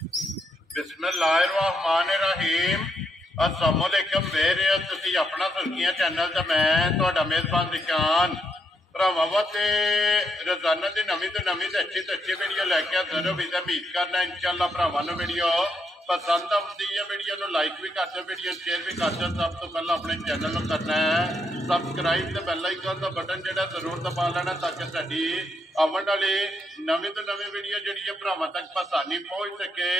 बिस्मिल्लाहिर्रहमानिर्रहीम। अस्सलाम वालेकुम। वेर तुसी अपना सुर्खियां चैनल ते मैं तुहाडा मेज़बान निशान भरावां ते रोजाना की नवीं तो अच्छी वीडियो लैके हाजिर हो। उम्मीद करना इंशाअल्लाह भरावां नूं वीडियो पसंद आती है। वीडियो नूं लाइक भी कर दो, वीडियो शेयर भी कर दो। सब तो पहले अपने चैनल को करना है सबसक्राइब ते बेल आइकन का बटन जो जरूर दबा लेना ताकि साडी आने वाली नवीं तो नवीं वीडियो जी भरावां तक आसानी पहुँच सके।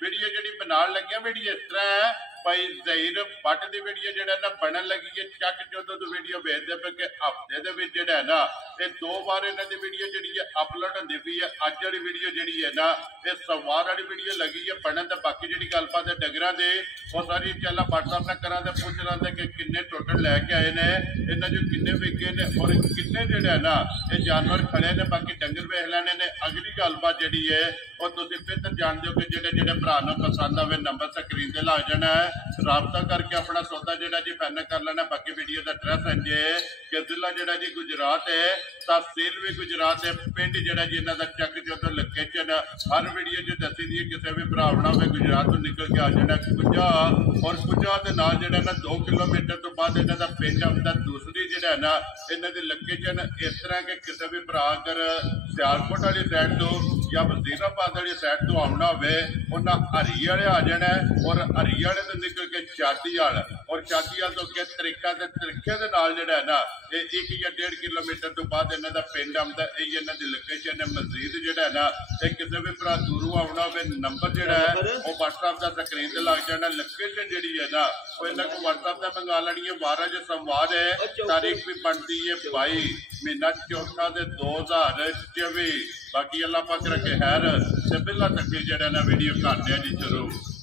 वीडियो जी बना लगे वीडियो इस तरह है भाई ज़हीर भट्ट की वीडियो जो ना बनन लगी है चक चौधो तो वीडियो भेजते पे कि हफ्ते के है ना ये 2 बार इन्हों की वीडियो जी अपलोड होती पई है। अज वाली वीडियो जी है ना ये सोमवार वाली वीडियो लगी है बनन। तो बाकी जी गलबात है डंगर की वो सारी चल व्हाट्सएप में करा तो पूछ रहा था कि किन्ने टोटल लैके आए ने, इन्होंने जो किन्ने विके ने और किन्ने जो है ना ये जानवर खड़े ने। बाकी डंगर वेख लेने ने। अगली गलबात जी है और तुम फिर जानते हो कि जो भरा पसंद आए नंबर स्क्रीन से लग जाना है, राबता करके अपना सौदा जो जी फाइनल कर लेना। बाकी वीडियो का एड्रैस है जी कि जिला जो जी गुजरात है, तहसील भी गुजरात है, पिंड जो जी इन्हों का चक चौधो लोकेशन हर वीडियो जो दसी दी है। किसी भी भरा होना हो गुजरात तो निकल के आ जाना कुजा और कुजा के नाल जो ना 2 किलोमीटर तो बाद इन्हों का पिंड आता। दूसरी जो है ना इन्हों की लोकेशन इस तरह के किसी भी भरा अगर सियालकोट वाली साइड तो या वजीराबाद वाली साइड तो आना हो हरी वाले आ जाना है और हरी वाले तो निकल के शादीआल और शादीआल तो अगे तरीका तरीके के नाल जो है ना ये 1 या 1.5 किलोमीटर तो बाद इन्हों का पिंड आता। यही इन्हों की लोकेशन है। मजीद जो है ना ये किसी भी भरा दूरों आना हो नंबर जो है वो व्हाट्सएप का स्क्रीन से लग जाना। लोकेशन जी है ना वो इन्होंने को व्हाट्सएप से मंगा लेनी है। 12 जो संवाद है तारीख भी बनती है 22 महीना चौथा 2024। बाकी अल्लाह पाक रखे खैर ते बिल्ला तक जो ना वीडियो करते हैं जी। चलो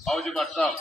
आओ जी व्हाट्सएप।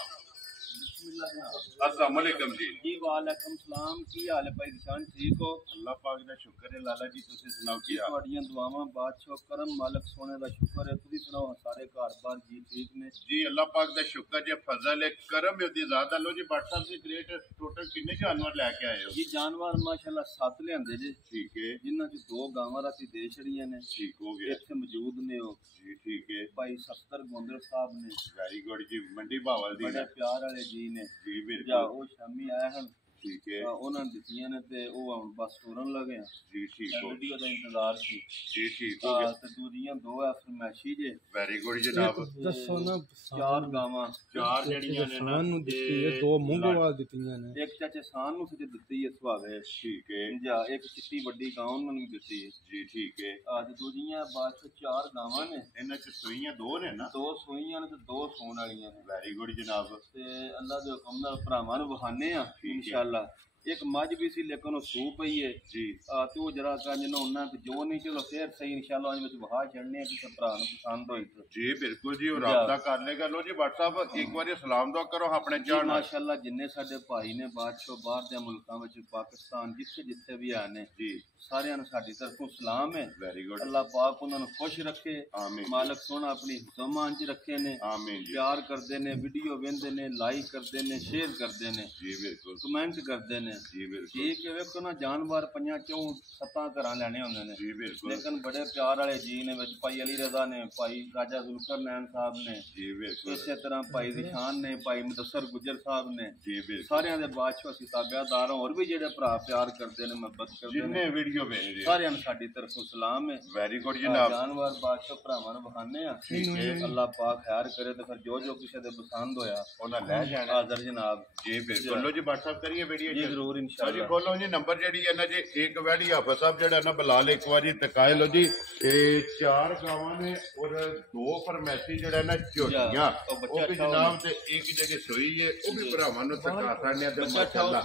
अस्सलाम वालेकुम जी। वालेकुम सलाम। की हाल है भाई निशान? ठीक हो? अल्लाह पाक दा शुक्र है लाला जी। तुसी सुनाओ की हाल? तुहाडियां दुआवां बादशाह करम मालिक सोने दा शुक्र है। तुसी सुनाओ सारे घर बार जी ठीक ने? जी अल्लाह पाक दा शुक्र जे फजल है करम है दी ज़ात। लो जी व्हाट्सएप से क्रिएट टोटल कितने जानवर लेके आए हो? जी जानवर माशाल्लाह 7 लियांदे जी। ठीक है। जिन्हां च 2 गावां राती दे छड़ियां ने। ठीक हो गया। इत्थे मौजूद ने ओ जी ठीक है। भाई सस्तर गोंदल साहब ने वेरी गुड जी। मंडी भावल दी बड़े प्यार वाले जी ने जी बिल्कुल। जा ओ शामी आए हैं ठीक है। उन्होंने दित्तियां ने ते ओ हुण बस टुरन लगे हैं। जी ठीक हो। वीडियो दा इंतजार सी जी ठीक हो गया। ते दूजियां 2 फरमैशी जे। वेरी गुड जनाब। दसो ना 4 गावां 4 जड़ियां ने ना नु दित्ती है, 2 मूंगवाल दित्तियां ने। एक चाचे सान नु सजे दित्ती है सुहावे। ठीक है। जा एक चिट्टी बड़ी गां उन्होंने दित्ती है। जी ठीक है। ते दूजियां बाद 4 गावां ने। इन्हां च सूइयां 2 ने ना? 2 सूइयां ने ते 2 सूण वालियां ने। वेरी गुड जनाब। ते अल्लाह दे हुक्म नाल भरावां नु वहाने आ इंशाअल्लाह। एक मज भी सी लेकिन सू पई है जी तो जरा कंजना उन्ना जो नहीं चलो फिर सही इंशाअल्लाह में वहा चढ़ने किसी भरा पसंद होई तो जी बिल्कुल जी। और राबता कर लेगा। लो जी व्हाट्सएप एक बार सलाम दुआ करो अपने जान माशाअल्लाह जिन्ने साडे भाई ने बादशाह बाहर दे मुल्कां विच पाकिस्तान जिथे जिथे भी आने जी सारियां नु साडी तरफों सलाम है। Very good. अल्लाह पाक उन्हां नु खुश रखे। आमीन। मालिक सोना अपनी ज़मान च रखे ने। आमीन जी। प्यार करदे ने, वीडियो वेंदे ने, लाइक करदे ने, शेयर करदे ने जी बिल्कुल, कमेंट करदे ने जी बिल्कुल। ठीक है। वेखो ना जानवर 5-4 घरां लैने होंदे ने जी बिल्कुल। लेकिन बड़े प्यार वाले जी ने विच भाई अली रजा ने, भाई राजा जुल्कर नैन साहब ने जी बिल्कुल। इस तरह भाई रिशान ने, भाई मुदस्सर गुजर साहब ने जी बिल्कुल। सारियां दे बादशाह असीं ताबेदार और भी जेड़े भरा प्यार करदे ने मोहब्बत करदे ने जिन्ने वीडियो भेज रहे सारियां नु साडी तरफों सलाम है। वेरी गुड जनाब। जानवर बादशाह भरावां नु बहाने आ ठीक है। अल्लाह पाक खैर करे तो फिर जो किसी दे पसंद होया उन्हां ले जाना हाजिर जनाब जी बिल्कुल। लो जी व्हाट्सएप करिए वीडियो जी जरूर जी इंशाअल्लाह। खोलो जी नंबर जी है ना जी एक वैडी हाफिज साहब जो ना बिलाल एक बार तकाए लो जी 4 गावां ने और 2 फरमैसी जो ना झोटियां वो भी जनाब ते एक जगह सोई है वो भी भरावां नु तका सकने ते माशाअल्लाह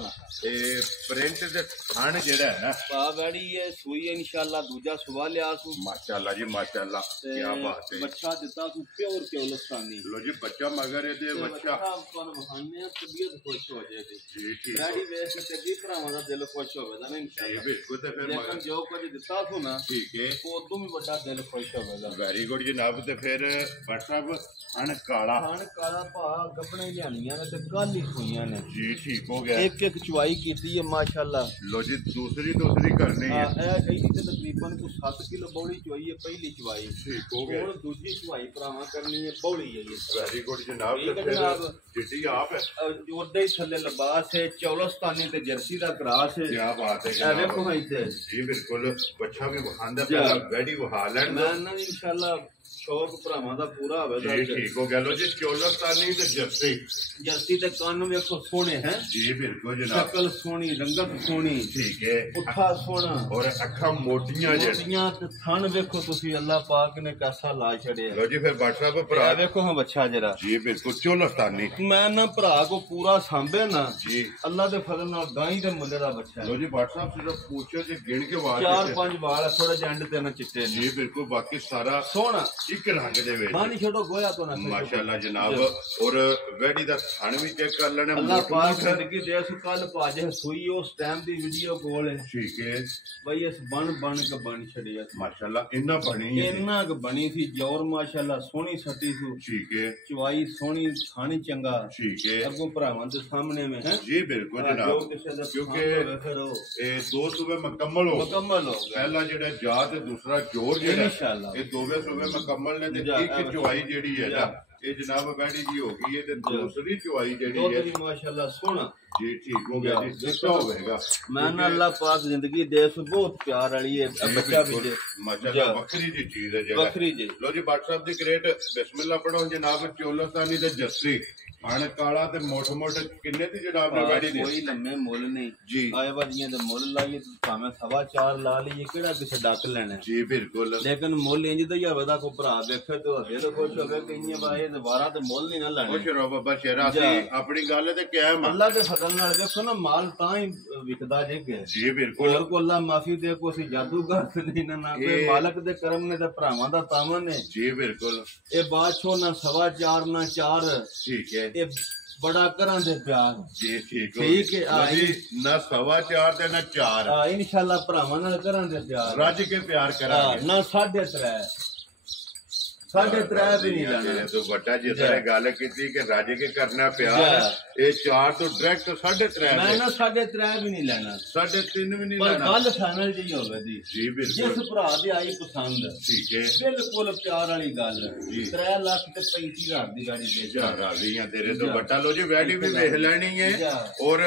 प्रिंट ते थान जेड़ा है ना पा वैडी है सोई है इंशाअल्लाह दूजा सुबह लिया सु माशाअल्लाह जी माशाअल्लाह क्या बात है। बच्चा दिता सु प्योर केवलस्तानी। लो जी बच्चा मगर ये दे बच्चा अपन बहाने तबीयत खुश हो जाए जी ठीक वैडी वेख ਤੇ ਅੱਗੇ ਭਰਾਵਾਂ ਦਾ ਦਿਲ ਖੁਸ਼ ਹੋਵੇਗਾ ਨਾ ਜੀ ਇਨਸ਼ਾਅੱਲਾ। ਬਿਲਕੁਲ ਤੇ ਫਿਰ ਲੇਕਿਨ ਮਗਰ ਜੋ ਕੁਝ ਦਿੱਤਾ ਤੂੰ ਨਾ ਠੀਕ ਹੈ ਉਦੋਂ ਵੀ ਵੱਡਾ ਦਿਲ ਖੁਸ਼ ਹੋਵੇਗਾ। ਵੈਰੀ ਗੁੱਡ ਜਨਾਬ। ਤੇ ਫਿਰ ਡਾਕਟਰ ਸਾਹਿਬ ਅਣ ਕਾਲਾ ਖਾਣ ਕਾਲਾ ਭਾ ਗੱਪਣੇ ਲਿਆਣੀਆਂ ਨੇ ਤੇ ਕੱਲ ਹੀ ਹੋਈਆਂ ਨੇ ਜੀ ਠੀਕ ਹੋ ਗਿਆ। ਇੱਕ ਇੱਕ ਚਵਾਈ ਕੀਤੀ ਹੈ ਮਾਸ਼ਾਅੱਲਾ। ਲੋ ਜੀ ਦੂਸਰੀ ਕਰਨੀ ਹੈ ਇਹ ਇਹਦੀ ਤੇ ਤਕਰੀਬਨ ਕੋਈ 7 ਕਿਲੋ ਬੌਲੀ ਚਵਾਈ ਹੈ ਪਹਿਲੀ ਚਵਾਈ। ਠੀਕ ਹੋ ਗਿਆ। ਹੁਣ ਦੂਜੀ ਚਵਾਈ ਭਰਾਵਾਂ ਕਰਨੀ ਹੈ ਬੌਲੀ ਹੈ ਇਹ। ਵੈਰੀ ਗੁੱਡ ਜਨਾਬ। ਠੀਕ ਤੇ ਹੈ ਫਿਰ ਜਨਾਬ। ਜਿੱਡੀ ਆਪ ਹੈ ਉਹਦੇ ਹੀ ਥੱਲੇ ਲਿਬਾਸ ਹੈ, ਚੌਲਸਤਾਨੀ ਤੇ ਜਰਸੀ ਦਾ ਕਰਾਸ ਹੈ। ਕੀ ਬਾਤ ਹੈ ਇਹ ਜਨਾਬ। ਵੇਖੋ ਭਾਈ ਤੇ ਜੀ ਬਿਲਕੁਲ ਬੱਚਾ ਵੀ ਵਖਾਂਦਾ ਪਹਿਲਾਂ ਵੈਡੀ ਵਹਾ ਲੈਣ ਮੈਂ ਨਾ ਇਨਸ਼ਾਅੱਲਾ ਸ਼ੌਕ ਭਰਾਵਾਂ ਦਾ ਪੂਰਾ ਹੋਵੇਗਾ। ਜੀ ਠੀਕ ਹੋ ਗਿਆ। ਲੋ ਜੀ ਚੋਲਸਤਾਨੀ ਤੇ ਜਰਸੀ ਜਰਸੀ ਤੇ ਕੰਨ ਵੇਖੋ ਸੋਹਣੇ ਹੈ, ਜੀ ਬਿਲਕੁਲ ਜਨਾਬ। ਸ਼ਕਲ ਸੋਹਣੀ, ਰੰਗਤ ਸੋਹਣੀ, ਠੀਕ ਹੈ। ਪੁੱਠਾ ਸੋਹਣਾ ਔਰ ਅੱਖਾਂ ਮੋਟੀਆਂ ਮੋਟੀਆਂ ਤੇ ਥਣ ਵੇਖੋ ਤੁਸੀਂ ਅੱਲਾਹ ਪਾਕ ਨੇ ਕੈਸਾ ਲਾ ਛੜਿਆ। ਲੋ ਜੀ ਫਿਰ ਡਾਕਟਰ ਸਾਹਿਬ ਭਰਾ ਇਹ ਵੇਖੋ ਹਾਂ ਬੱਚਾ ਜਰਾ ਜੀ ਬਿਲਕੁਲ ਚੋਲਸਤਾਨੀ ਮੈਂ ਨਾ ਭਰਾ ਕੋ ਪੂਰਾ ਸਾਂਭੇ ਨਾ ਜੀ। ਅੱਲਾਹ ਦੇ ਫਜ਼ਲ ਨਾਲ ਗਾਈ ਦੇ ਮੁੱਲੇ ਦਾ ਬੱਚਾ ਲੋ ਹੈ। ਜੀ ਡਾਕਟਰ ਸਾਹਿਬ ਸਿਰਫ ਪੁੱਛੋ ਜੇ ਗਿਣ ਕੇ ਆਵਾਜ਼ 4-5 ਵਾਲ ਥੋੜੇ ਜੰਡ ਤੇ ਨਾ ਚਿੱਟੇ ਨੇ। ਜੀ ਬਿਲਕੁਲ ਬਾਕੀ ਸਾਰਾ ਸੋਹਣਾ ਇੱਕ ਰੰਗ ਦੇ ਵਿੱਚ ਬਾਨੀ ਛੋਟੋ ਗੋਇਆ ਤੋਂ ਨਾ ਮਾਸ਼ਾਅੱਲਾ ਜਨਾਬ। ਔਰ ਵੈਡੀ ਦਾ ਥਣ ਵੀ ਚੈੱਕ ਕਰ ਲੈਣਾ ਅੱਲਾਹ ਮੋਟ ਪਾਕ ਮੋਟ ਹੈ। ਜ਼ਿੰਦਗੀ ਦੇ ਸੁ ਕੱਲ ਭਾਜੇ ਸੂਈ ਉਸ ਟਾਈਮ ਦੀ ਵੀਡੀਓ ਕੋਲ ਹੈ ਠੀਕ ਹੈ ਬਈ ਇਸ ਬਣ ਕੇ ਬਣ ਛੜਿਆ ਮਾਸ਼ਾਅੱਲਾ ਇੰਨਾ ਬਣੀ ਹੈ ਇੰਨਾ ਕੁ ਬਣੀ ਸੀ ਜੋਰ ਮਾਸ਼ਾਅੱਲਾ ਸੋਹਣੀ ਸੱਟੀ ਸੀ ਠੀਕ ਹੈ ਚਵਾਈ ਸੋਹਣੀ ਖਾਣੀ ਚੰਗਾ ਠੀਕ ਹੈ ਅੱਗੋਂ ਭਰਾਵਾਂ ਦੇ ਸਾਹਮਣੇ में है ਜੀ ਬਿਲकुल जो ਜਨਾਬ। किसी दा ਕਿਉਂਕਿ पसंद होवे फिर वो ਇਹ ਦੋ ਸੂਬੇ ਮੁਕੰਮਲ ਹੋ ਗਏ। मुकम्मल हो गया ਪਹਿਲਾ ਜਿਹੜਾ ਜਾ ਤੇ ਦੂਸਰਾ ਜੋਰ ਜਿਹੜਾ इंशाअल्लाह। ਇਹ ਦੋਵੇਂ ਸੂਬੇ ਮੁਕੰਮਲ ਨੇ ਤੇ ਜਾ, ਇੱਕ ਚੁਆਈ ਜਿਹੜੀ ਹੈ ਨਾ ਇਹ ਜਨਾਬ ਵੈਡੀ ਦੀ ਹੋ ਗਈ ਹੈ ਤੇ ਦੂਸਰੀ ਚੁਆਈ दो ਜਿਹੜੀ ਹੈ तेरी माशाअल्लाह सोना ਜੀ ਠੀਕ ਹੋ ਗਿਆ ਜੀ। ਦੇਖੋ ਹੋਵੇਗਾ मैं ना अल्लाह पाक जिंदगी दे सु बहुत प्यार वाली है बच्चा भी जे ਮਾਸ਼ਾਅੱਲਾ ਵੱਖਰੀ ਜੀ ਚੀਜ਼ ਹੈ ਜਿਹੜਾ। बकरी जी ਲੋ ਜੀ ਡਾਕਟਰ ਸਾਹਿਬ ਦੀ ਗ੍ਰੇਟ ਬਿਸਮਿਲ੍ਲਾ ਪੜੋ ਜਨਾਬ। ਚੋਲਸਤਾਨੀ ਤੇ ਜੱਸੀ ਅਣ ਕਾਲਾ ਤੇ ਮੋਟ ਮੋਟ ਕਿੰਨੇ ਦੀ ਜਨਾਬ ਨੇ ਵੈਡੀ ਦੀ कोई लम्बे मुल नहीं ਜੀ आए वालियां दे मुल लाइए तो भाਵੇਂ 4.5 ला लईए केड़ा किसे डक लेना है। ਜੀ ਬਿਲकुल लेकिन मुल इंज दा ही होवे दा को भरा देखे तो दिल खुश होवे कि इयां भाई दोबारा ते मुल नहीं ना ਉਹ लेने। ਸ਼ਰੋ ਬਾਬਾ ਸ਼ੇਰਾ ਸੀ ਆਪਣੀ ਗੱਲ ਤੇ ਕਾਇਮ ਆ। अल्लाह दे फजल नाल देखो ना माल तां ही विकदा जे के ਜੀ ਬਿਲकुਲ और को अल्लाह माफी दे को सी जादूगर ते नहीं ना कोई ਇਹ- मालक दे करम ने ते भरावां दा तावन है। ਜੀ ਬਿਲकुल ए बादशाह ना 4.25 ना 4 ਠੀਕ ਹੈ ए बड़ा करां दे प्यार ਜੀ ठीक हो ठीक है, ਲਓ ਜੀ ਨਾ 4.25 ਤੇ ਨਾ 4 इंशाल्लाह भरावां नाल करां दे प्यार ਰੱਜ ਕੇ ਪਿਆਰ ਕਰਾਂਗੇ। ना 3.5 3.5 भी नहीं लेना। ਤੂੰ ਵੱਡਾ ਜਿਸ ਤਰ੍ਹਾਂ ਗੱਲ ਕੀਤੀ ਕਿ ਰੱਜ ਕੇ ਕਰਨਾ ਪਿਆਰ ਜਾ। ਇਹ 4 ਤੋਂ ਡਾਇਰੈਕਟ 3.5 मैं ना 3.5 भी नहीं लेना 3.5 भी नहीं पर ਲੈਣਾ। गल फाइनल जी होवे दी जी जिस बिल्कुल भरा दी आई पसंद ठीक है बिल्कुल प्यार वाली गल जी। 3 लाख ते 35,000 ਦੀ ਗਾੜੀ ਦੇ ਜਾ ਰਾਜ਼ੀ ਆ ਤੇਰੇ ਤੋਂ ਜਾ। ਵੱਡਾ। ਲੋ ਜੀ ਵੈਡੀ ਵੀ ਵੇਖ ਲੈਣੀ ਹੈ ਜਾ। ਔਰ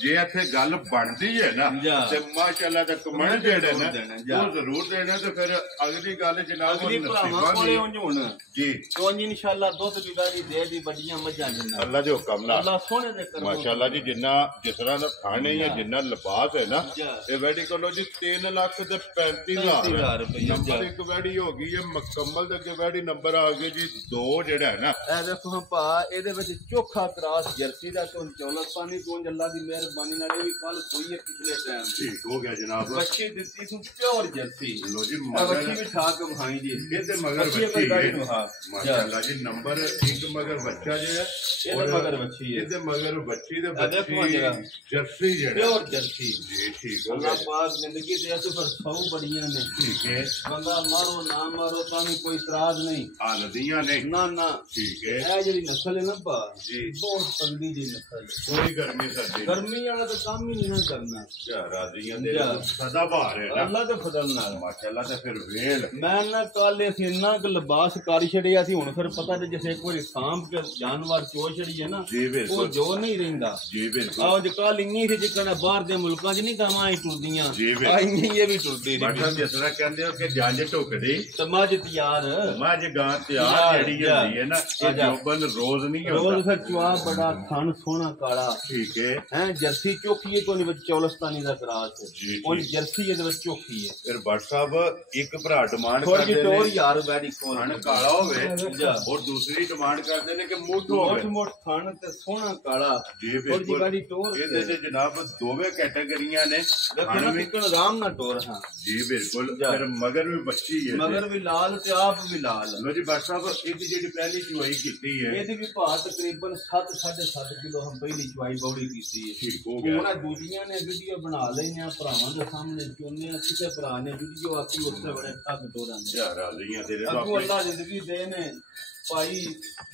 ਜੇ ਇੱਥੇ ਗੱਲ ਬਣਦੀ ਹੈ ਨਾ ਜਾ। ਤੇ ਮਾਸ਼ਾਅੱਲਾ ਦਾ ਕਮੈਂਟ ਜਿਹੜਾ ਨਾ ਦੇਣਾ, ਜਾ। ਉਹ ਜ਼ਰੂਰ ਦੇਣਾ ਤੇ ਫਿਰ ਅਗਲੀ ਗੱਲ ਜਨਾਬ ਅਗਲੀ ਭਰਾਵਾਂ ਕੋਲੇ ਉਂਝ ਹੁਣ ਜੀ ਉਂਝ ਇਨਸ਼ਾਅੱਲਾ ਦੁੱਧ ਦੀ ਗਾੜੀ ਦੇ ਦੀ ਵੱਡੀਆਂ ਮੱਝਾਂ ਜਿੰਨਾ ਅੱਲਾ ਦੇ ਹੁਕਮ ਨਾਲ ਅੱਲਾ ਸੋਹਣੇ ਦੇ ਕਰਮ ਮਾਸ਼ਾਅੱਲਾ ਜੀ ਜਿੰਨਾ ਜਿਸ ਤਰ੍ਹਾਂ ਦਾ ਖਾਣੇ ਜਾਂ ਜਿੰਨਾ ਲਿਬਾਸ ਹੈ ਨਾ ਜਾ। ਇਹ ਵੈਡੀ ਕੋਲੋਂ ਜੀ 3,35,000 ਰੁਪਏ ਨੰਬਰ ਇੱਕ ਵੈਡੀ ਹੋ ਗਈ ਹੈ ਮੁਕੰਮਲ ਤੇ ਅੱਗੇ ਵੈਡੀ ਨੰਬਰ ਆ ਗਏ ਜੀ 2 ਜਿਹੜਾ ਹੈ ਨਾ ਇਹ ਵੇਖੋ ਹਾਂ ਭਾ ਇਹਦੇ ਵਿੱਚ ਚੋਖਾ ਕਰਾਸ ਜਰਸੀ ਦਾ ਤੋਂ 14 ਪਾਣੀ ਤੋਂ ਅੱਲਾ ਦੀ ਮਿਹਰਬਾਨੀ ਨਾਲ ਇਹ ਵੀ ਕੱਲ ਕੋਈ ਹੈ ਪਿਛਲੇ ਟਾਈਮ ਠੀਕ ਹੋ ਗਿਆ ਜਨਾਬ। ਬੱਚੀ ਦਿੱਤੀ ਤੂੰ ਪਿਓਰ ਜਰਸੀ ਲੋ ਜੀ ਇਹ ਮਗਰ ਬੱਚੀ ਵੀ ਠਾ ਕੇ ਵਿਖਾਈ ਜੀ ਇਹਦੇ ਮਗਰ ਬੱਚੀ ਬੱਚੀ ਕੋਈ ਹੈ ਨੂੰ ਹਾਂ ਮਾਸ਼ਾਅੱਲਾ ਜੀ ਨੰਬਰ ਇੱਕ ਮਗਰ ਬੱਚਾ ਜੇ ਹੈ ਇਹਦੇ ਮਗਰ ਬੱਚੀ ਹੈ ਇਹਦੇ ਮਗਰ ਬੱਚੀ ਤੇ ਇਹ ਦੇਖੋ ਬੱਚੀ ਜਰਾ। ਜਰਸੀ ਜਿਹੜਾ ਪਿਓਰ ਜਰਸੀ ਜੀ ਠੀਕ ਹੋ ਅੱਲਾ ਗਿਆ ਪਾਕ ਜ਼ਿੰਦਗੀ ਦੇ ਅਸ ਪਰ ਸੌ ਬੜੀਆਂ ਨੇ ਠੀਕ ਹੈ ਬੰਦਾ ਮਾਰੋ ਨਾ ਮਾਰੋ ਤਾਂ ਵੀ ਕੋਈ ਇਤਰਾਜ਼ ਨਹੀਂ ਹਾਲਦੀਆਂ ਨੇ ਨਾ ਨਾ ਠੀਕ ਹੈ ਇਹ ਜਿਹੜੀ ਨਸਲ ਹੈ ਨਾ ਭਾ ਜੀ ਬਹੁਤ ਤੰਗੀ ਦੀ ਨਸਲ ਹੈ ਕੋਈ ਗਰਮੀ ਸਰਦੀ ਗਰਮੀ ਵਾਲਾ ਤਾਂ ਕੰਮ ਹੀ ਨਹੀਂ ਨਾ ਕਰਨਾ ਜਾ ਰਾਜ਼ੀਆਂ ਦੇ ਜਾ। ਸਦਾ ਬਹਾਰ ਹੈ ਨਾ ਅੱਲਾ ਦੇ ਫਜ਼ਲ ਨਾਲ ਮਾਸ਼ਾਅੱਲਾ ਤੇ ਫਿਰ ਵੇਲ ਮੈਂ ਨਾ ਕੱਲ ਅਸੀਂ ਇੰਨਾ ਕੁ ਲਿਬਾਸ ਕਰ ਛੜਿਆ ਸੀ ਹੁਣ ਫਿਰ ਪਤਾ ਜੇ ਜਿਸੇ ਕੋਈ ਸਾਂਭ ਕੇ ਜਾਨਵਰ ਚੋ ਛੜੀ ਹੈ ਨਾ ਜੀ ਉਹ ਬਿਲਕੁਲ ਜੋ ਨਹੀਂ ਰਹਿੰਦਾ ਜੀ ਬਿਲਕੁਲ ਆਹ ਜੇ ਕੱਲ ਇੰਨੀ ਸੀ ਜਿੱਕਣਾ ਬਾਹਰ ਦੇ ਮੁਲਕਾਂ 'ਚ ਨਹੀਂ ਗਾਵਾਂ ਹੀ ਟੁਰਦੀਆਂ ਜੀ ਬਿਲਕੁਲ। ਆ ਇੰਨੀ ਇਹ ਵੀ ਟੁਰਦੀ ਬਾਟਾ ਨਹੀਂ ਜਿਸ ਤਰ੍ਹਾਂ ਕਹਿੰਦੇ ਹੋ ਕਿ ਜੰਜ ਢੁਕਦੀ ਸਮਝ ਤਿਆਰ ਮੱਝ ਗਾਂ ਤਿਆਰ ਜਾ, ਜਿਹੜੀ ਜਾ। ਹੁੰਦੀ ਹੈ ਨਾ ਇਹ ਜਾ। ਜੋਬਨ ਰੋਜ਼ ਨਹੀਂ ਰੋਜ਼ ਹੁੰਦਾ ਫਿਰ ਚਵਾ ਬੜਾ ਥਣ ਸੋਹਣਾ ਕਾਲਾ ਠੀਕ ਹੈ ਹੈ ਜਰਸੀ ਚੋਖੀ ਤੋਂ ਨਹੀਂ ਵਿੱਚ ਚੌਲਸਤਾਨੀ ਦਾ ਕਰਾਸ ਜੀ, ਉਹ ਜੀ। ਜਰਸੀ ਇਹਦੇ ਵਿੱਚ ਚੋਖੀ ਹੈ ਫਿਰ ਭੱਟ ਸਾਹਿਬ ਇੱਕ ਭਰਾ ਡਿਮਾਂਡ ਥੋੜੀ ਜਿਹੀ ਕਰਦੇ ਟੋਰ ਨੇ ਯਾਰ ਬੈਡੀ ਕੋਲ ਹਣ ਥਣ ਕਾਲਾ ਹੋਵੇ ਜਾ। ਔਰ ਦੂਸਰੀ ਡਿਮਾਂਡ ਕਰਦੇ ਨੇ ਕਿ ਮੁੱਠ ਹੋਵੇ। ਮੋਟ ਥਣ ਤੇ ਸੋਹਣਾ ਕਾਲਾ ਜੀ ਔਰ ਬਿਲਕੁਲ ਜਿਗਾੜੀ ਟੋਰ ਇਹਦੇ ਤੇ ਜਨਾਬ ਦੋਵੇਂ ਕੈਟਾਗਰੀਆਂ ਨੇ। ਦੇਖਣਾ ਕਿਕਣ ਆਰਾਮ ਨਾਲ ਟੋਰ ਹਾਂ ਜੀ ਬਿਲਕੁਲ। ਜਾ। ਫਿਰ ਮਗਰ ਵੀ ਬੱਚੀ ਹੈ ਮਗਰ ਵੀ ਲਾਲ ਤੇ ਆਪ ਵੀ ਲਾਲ ਲੋ ਜੀ ਬਾਦ ਸਾਹਿਬ ਇਹਦੀ ਜਿਹੜੀ ਪਹਿਲੀ ਚੁਆਈ ਕੀਤੀ ਹੈ ਇਹਦੀ ਵੀ ਭਾਅ ਤਕਰੀਬਨ 7.5 ਕਿਲੋ ਹਮ ਪਹਿਲੀ ਚੁਆਈ ਬੌੜੀ ਕੀਤੀ ਹੈ। ਠੀਕ ਹੋ ਗਿਆ। ਉਹਨਾਂ ਦੂਜੀਆਂ ਨੇ ਵੀਡੀਓ ਬਣਾ ਲੈਨੇ ਆ ਭਰਾਵਾਂ ਦੇ ਸਾਹਮਣੇ ਚੋਨੇ ਆ ਕਿਸੇ ਭਰਾ ਨੇ ਵੀਡੀਓ ਆਕੀ ਉੱਥੇ ਬੜੇ ਤੱਕ ਟੋਰਾਂ ਦੇ ਯਾਰ ਰਾਜ਼ੀਆਂ ਤੇਰੇ ਤੋਂ ਅੱਗੋਂ ਅੱਲਾ ਜ਼ਿੰਦਗੀ ਦੇ ਨੇ ਭਾਈ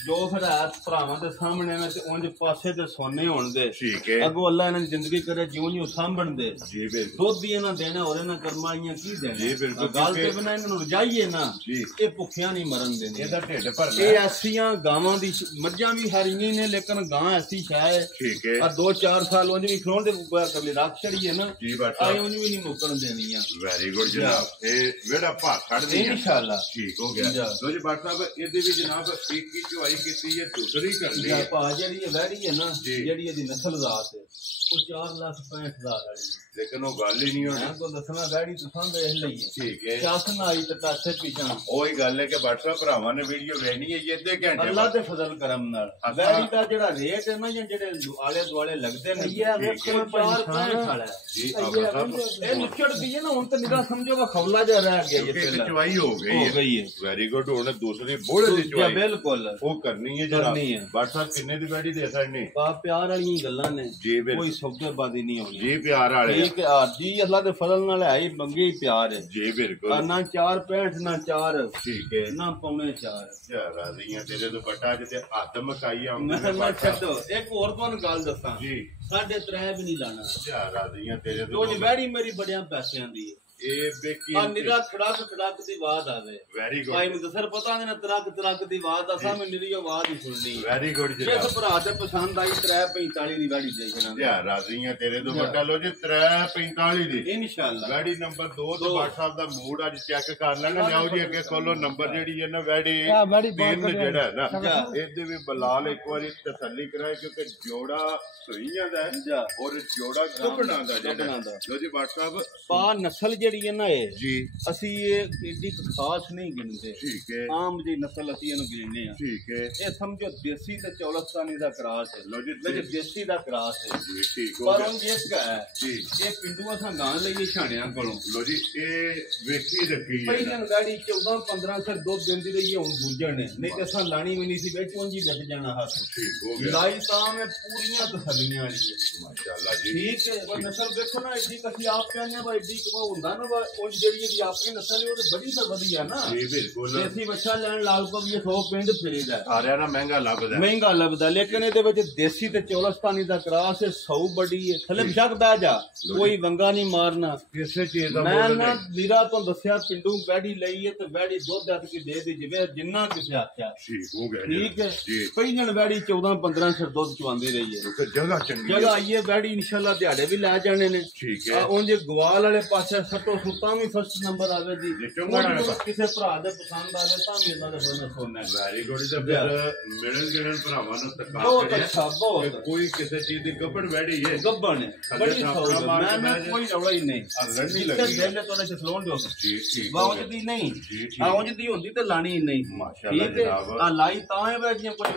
ਜੋ ਹਰਾਤ ਭਰਾਵਾਂ ਦੇ ਸਾਹਮਣੇ ਨੇ ਤੇ ਉਂਝ ਪਾਸੇ ਤੇ ਸੋਨੇ ਹੋਣ ਦੇ ਠੀਕ ਹੈ ਅੱਗੋਂ ਅੱਲਾ ਇਹਨਾਂ ਦੀ ਜ਼ਿੰਦਗੀ ਕਰੇ ਜਿਉਂ ਜਿਉਂ ਸਾਂਭਣ ਦੇ ਜੀ ਬਿਲਕੁਲ ਦੁੱਧ ਹੀ ਇਹਨਾਂ ਦੇਣਾ ਹੋਰ ਇਹਨਾਂ ਕਰਮਾਈਆਂ ਕੀ ਦੇਣਾ ਜੀ ਬਿਲਕੁਲ। ਗੱਲ ਤੇ ਬਣਾ ਇਹਨਾਂ ਨੂੰ ਰਜਾਈਏ ਨਾ ਜੀ ਇਹ ਭੁੱਖਿਆਂ ਨਹੀਂ ਮਰਨ ਦੇਣੀ ਇਹਦਾ ਢਿੱਡ ਭਰਨਾ ਇਹ ਐਸੀਆਂ ਗਾਵਾਂ ਦੀ ਮੱਝਾਂ ਵੀ ਹਰੀਆਂ ਨੇ ਲੇਕਿਨ ਗਾਂ ਐਸੀ ਸ਼ੈ ਹੈ ਠੀਕ ਹੈ ਆ 2-4 ਸਾਲ ਉਂਝ ਵੀ ਖਲੋਣ ਦੇ ਕਰ ਲਈ ਰੱਖ ਛੜੀ ਹੈ ਨਾ ਜੀ ਬਾਦ ਆਏ ਸਾਹਿਬ ਉਂਝ ਵੀ ਨਹੀਂ ਮੁੱਕਣ ਦੇਣੀਆਂ ਵੈਰੀ ਗੁੱਡ ਜਨਾਬ। ਇਹ ਵਿਹੜਾ ਭਾ ਕੱਢਦੀ ਹੈ ਇਨਸ਼ਾਅੱਲਾ ਠੀਕ ਹੋ ਗਿਆ। ਜਾ। ਲੋ ਜੀ ਬਾਦ ਸਾਹਿਬ ਇਹਦੇ ਵੀ ਜਨਾਬ ਇੱਕ ਹੀ ਚੁਆਈ ਕੀਤੀ ਹੈ ਦੂਸਰੀ ਕਰਨੀ ਜਾਂ ਹੈ ਭਾ ਜਿਹੜੀ ਇਹ ਵਹਿੜੀ ਹੈ ਨਾ ਜੀ। ਜਿਹੜੀ ਇਹਦੀ ਨਸਲ ਜ਼ਾਤ ਹੈ ਉਹ 4,65,000 ਵਾਲੀ ਲੇਕਿਨ ਉਹ ਗੱਲ ਹੀ ਨਹੀਂ ਹੋਣੀ। ਮੈਂ ਕੋ ਦੱਸਣਾ ਵਹਿੜੀ ਤੁਸਾਂ ਵੇਖ ਲਈਏ ਠੀਕ ਹੈ ਚਾਸਨ ਆਈ ਤੇ ਪਾਸੇ ਪਿਛਾਂ ਉਹੀ ਗੱਲ ਹੈ ਕਿ ਬਾਦ ਸਾਹਿਬ ਭਰਾਵਾਂ ਨੇ ਵੀਡੀਓ ਵੇਖਣੀ ਹੈ ਜੀ ਅੱਧੇ ਘੰਟੇ ਅੱਲਾ ਬਾਅਦ। ਦੇ ਫਜ਼ਲ ਕਰਮ ਨਾਲ ਅਸਾਂ- ਵਹਿੜੀ ਦਾ ਜਿਹੜਾ ਰੇਟ ਹੈ ਨਾ ਜਾਂ ਜਿਹੜੇ ਆਲੇ ਦੁਆਲੇ ਲੱਗਦੇ ਨੇ ਇਹ ਵੇਖੋ ਉਹ 4,65 ਵਾਲਾ ਹੈ। ਜੀ ਆਬਾ ਸਾਹਿਬ ਇਹ ਨਿਚੜਦੀ ਹੈ ਨਾ ਹੁਣ ਤਾਂ ਨਿਗਾਹ ਸਮਝੋ ਵਾ ਖਵਲਾ ਜਾ ਰਹਿ ਗਿਆ ਕਿਉਂਕਿ ਇਹ ਇੱਕ ਪਹਿਲਾਂ ਚੁਆਈ ਹੋ ਹੋ ਗਈ ਗਈ ਹੈ ਵੈਰੀ ਗੁੱਡ। ਹੁਣ ਦੂਸਰੀ ਬੋਲੇ ਦੀ ਜੀ ਚੁਆਈ ਬਿਲਕੁਲ ਉਹ ਕਰਨੀ ਹੈ ਜਨਾਬ। ਕਰਨੀ ਹੈ। ਬਾਦ ਸਾਹਿਬ ਕਿੰਨੇ ਦੀ ਵੈਡੀ ਦੇ ਸਕਦੇ ਪਾ ਪਿਆਰ ਵਾਲੀਆਂ ਗੱਲਾਂ ਨੇ ਜੀ ਬਿਲਕੁਲ ਕੋਈ ਸੌਦੇਬਾਜ਼ੀ ਨਹੀਂ ਹੋਣੀ ਜੀ ਪਿਆਰ ਵਾਲੇ ਠੀਕ ਹੈ ਜੀ ਅੱਲਾ ਦੇ ਫਜ਼ਲ ਨਾਲ ਹੈ ਹੀ ਮੰਗੇ ਹੀ ਪਿਆਰ ਹੈ ਜੀ ਬਿਲਕੁਲ ਨਾ 4.65 ਨਾ 4 ਠੀਕ ਹੈ। ਨਾ ਪੌਣੇ 4 ਯਾਰ ਰਾਜ਼ੀਆਂ ਤੇਰੇ ਤੋਂ ਬੱਟਾ ਜਿੱਤੇ ਹੱਥ ਮਕਾਈਆਂ ਮੈਂ ਨਾ ਛੱਡੋ ਇੱਕ ਹੋਰ ਤੁਹਾਨੂੰ ਗੱਲ ਦੱਸਾਂ ਜੀ 3.5 ਵੀ ਨਹੀਂ ਲਾਣਾ ਯਾਰ ਰਾਜ਼ੀਆਂ ਤੇਰੇ ਤੋ ਤੋਂ ਜੀ ਵੈੜੀ ਮੇਰੀ ਬੜਿਆਂ ਪੈਸਿਆਂ ਦੀ ਹੈ ਇਹ ਬੇਕੀ ਆ ਨਿਰਾ ਖੜਕ ਦੀ ਆਵਾਜ਼ ਆਵੇ ਵੈਰੀ ਭਾਈ ਗੁੱਡ ਮੈਨੂੰ ਦੱਸਰ ਪਤਾ ਨਹੀਂ ਨਾ ਤਰਕ ਦੀ ਆਵਾਜ਼ ਦਾ ਸਾਹਮਣੇ ਨਿਰੀ ਆਵਾਜ਼ ਹੀ ਸੁਣਨੀ ਹੈ ਵੈਰੀ ਗੁੱਡ ਜਿਸ ਜਨਾਬ। ਭਰਾ ਤੇ ਪਸੰਦ ਆਈ 3.45 ਦੀ ਵੈੜੀ ਦੇਖਣਾ ਯਾਰ ਰਾਜ਼ੀਆਂ ਤੇਰੇ ਤੋਂ ਬੱਟਾ ਲੋ ਜੀ 345 ਦੀ ਇਨਸ਼ਾਅੱਲਾ ਵੈਡੀ ਨੰਬਰ 2 ਤੇ WhatsApp ਦਾ ਮੂਡ ਅੱਜ ਚੈੱਕ ਕਰ ਲੈਣਾ। ਲਿਆਓ ਜੀ ਅੱਗੇ ਖੋਲੋ ਨੰਬਰ ਜਿਹੜੀ ਹੈ ਨਾ ਵੈਡੀ ਆ ਵੈੜੀ ਬਾਹਰ 3 ਜਿਹੜਾ ਹੈ ਨਾ ਜਾ। ਇਹਦੇ ਵੀ ਬਲਾਲ ਇੱਕ ਵਾਰੀ ਤਸੱਲੀ ਕਰਾਏ ਕਿਉਂਕਿ ਜੋੜਾ ਸੂਈਆਂ ਦਾ ਹੈ ਜਾ ਔਰ ਜੋੜਾ ਗੱਭਣਾ ਦਾ ਜਿਹੜਾ ਗੱਭਣਾ ਦਾ। ਲੋ ਜੀ WhatsApp ਪਾ ਨਸਲ ਜਿਹੜੀ ਹੈ ਨਾ ਇਹ ਜੀ ਅਸੀਂ ਇਹ ਏਡੀ ਖਾਸ ਨਹੀਂ ਗਿਣਦੇ ਠੀਕ ਹੈ ਆਮ ਜੀ ਨਸਲ ਅਸੀਂ ਇਹਨੂੰ ਗਿਣਨੇ ਆ ਠੀਕ ਹੈ ਇਹ ਸਮਝੋ ਦੇਸੀ ਤੇ ਚੌਲਸਤਾਨੀ ਦਾ ਕਰਾਸ ਹੈ ਲੋ ਜੀ ਲੇਕਿਨ ਦੇਸੀ ਦਾ ਕਰਾਸ ਹੈ ਜੀ ਠੀਕ ਹੋ ਪਰ ਗਿਆ ਉਹ ਇੱਕ ਹੈ ਜੀ ਇਹ ਪਿੰਡੂ ਅਸਾਂ ਗਾਂ ਲਈਏ ਛਾਣਿਆਂ ਕੋਲੋਂ ਲੋ ਜੀ ਇਹ ਵੇਖੀ ਰੱਖੀ ਹੈ ਪਹਿਲਾਂ ਗਾੜੀ 14-15 ਸਿਰ ਦੁੱਧ ਦਿੰਦੀ ਰਹੀ ਹੁਣ ਦੂਜਣ ਨੇ ਨਹੀਂ ਤੇ ਅਸਾਂ ਲਾਣੀ ਵੀ ਨਹੀਂ ਸੀ ਵਿੱਚ ਉਂਝ ਹੀ ਵਿਕ ਜਾਣਾ ਹੱਥ ਠੀਕ ਹੋ ਗਿਆ ਲਾਈ ਤਾਂ ਮੈਂ ਪੂਰੀਆਂ ਤਸੱਲੀਆਂ ਵਾਲੀ ਹੈ ਮਾਸ਼ਾਅੱਲਾ ਜੀ ਠੀਕ ਹੈ ਉਹ ਨਸਲ ਦੇਖੋ ਨਾ ਐਡੀ ਕਸੀ ਆਪ ਕਹਿੰਦੇ ਆ ਵਾ ਐਡੀ ਕਮਾ ਹੁੰਦਾ ਨਾ ਵਾ ਉਹ ਜਿਹੜੀ ਇਹਦੀ ਆਪਣੀ ਨਸਲ ਹੈ ਉਹ ਤੇ ਬੜੀ ਤਾਂ ਵਧੀਆ ਨਾ ਜੀ ਬਿਲਕੁਲ ਦੇਸੀ ਬੱਚਾ ਲੈਣ ਲਾਲ ਕੋ ਵੀ 100 ਪਿੰਡ ਫਿਰੀਦਾ ਸਾਰਿਆਂ ਨਾਲ ਮਹਿੰਗਾ ਲੱਭਦਾ ਮਹਿੰਗਾ ਲੱਭਦਾ ਲੇਕਿਨ ਇਹਦੇ ਵਿੱਚ ਦੇਸੀ ਤੇ ਚੌਲਸਤਾਨੀ ਦਾ ਕਰਾਸ ਹੈ 100 ਬੜੀ ਹੈ ਥੱਲੇ ਬਿਸ਼ਕ ਬਹਿ ਜਾ ਕੋਈ ਵੰਗਾ ਨਹੀਂ ਮਾਰਨਾ ਕਿਸੇ ਚੀਜ਼ ਦਾ ਮੈਂ ਮੁੱਲ ਨਾ ਨਹੀਂ ਨੀਰਾ ਤੋਂ ਦੱਸਿਆ ਪਿੰਡੂ ਬੈੜੀ ਲਈ ਹੈ ਤੇ ਬੈੜੀ ਦੁੱਧ ਅੱਤ ਕੇ ਦੇ ਦੀ ਜਿਵੇਂ ਜਿੰਨਾ ਕਿਸੇ ਆਖਿਆ ਠੀਕ ਹੋ ਗਿਆ ਠੀਕ ਹੈ ਜੀ ਪਹਿਲਾਂ ਬੈੜੀ 14-15 ਸਿਰ ਦੁੱਧ ਚਵਾਉਂਦੀ ਰਹੀ ਹੈ ਤੇ ਜਗ੍ਹਾ ਚੰਗੀ ਹੈ ਜਗ੍ਹਾ ਆਈਏ ਬੈੜੀ ਇਨਸ਼ਾਅੱਲਾ ਦਿਹਾੜੇ ਵੀ ਲੈ ਜਾਣੇ ਨੇ ਠੀਕ ਆ ਹੈ ਉਂਝ ਗਵਾਲ ਵਾਲੇ ਪਾਸੇ ਸੱਟੋ ਸੁੱਤਾ ਵੀ ਫਸਟ ਨੰਬਰ ਆਵੇ ਜੀ ਜੀ, ਚੰਗਾ ਉਂਝ ਨਾ ਕਿਸੇ ਭਰਾ ਦੇ ਪਸੰਦ ਆਵੇ ਤਾਂ ਵੀ ਇਹਨਾਂ ਦੇ ਫੋਨ ਸੋਨਾ ਹੈ ਵੈਰੀ ਗੁੱਡ ਤੇ ਫਿਰ ਮਿਲਣ ਗਿਲਣ ਭਰਾਵਾਂ ਨੂੰ ਤੱਕਾ ਬਹੁਤ ਅੱਛਾ ਬਹੁਤ ਕਿ ਕੋਈ ਕਿਸੇ ਚੀਜ਼ ਦੀ ਗੱਭੜ ਵੈੜੀ ਹੈ ਗੱਬਣ ਹੈ ਥੱਲੇ ਬੜੀ ਥਾਪੜਾ ਸੌਖ ਮਾਰ ਕੇ ਮੈਂ ਬਹਿ ਜਾ। ਕੋਈ ਰੌਲਾ ਹੀ ਨਹੀਂ ਅੱਲੜ ਨਹੀਂ ਜਿੱਥੇ ਲੱਗੀ ਦਿਲ ਤੁਹਾਡੇ ਚ ਸਲੋਣ ਦਿਓ ਜੀ ਠੀਕ ਹੋ ਬਾਉਂਜ ਗਿਆ ਦੀ ਨਹੀਂ ਜੀ ਠੀਕ ਆਉਂਜ ਦੀ ਹੁੰਦੀ ਤੇ ਲਾਣੀ ਨਹੀਂ ਮਾਸ਼ਾਅੱਲਾ ਠੀਕ ਹੈ ਜਨਾਬ। ਆ ਲਾਈ ਤਾਂ ਹੈ ਬੈਠੀਆਂ ਕੋਈ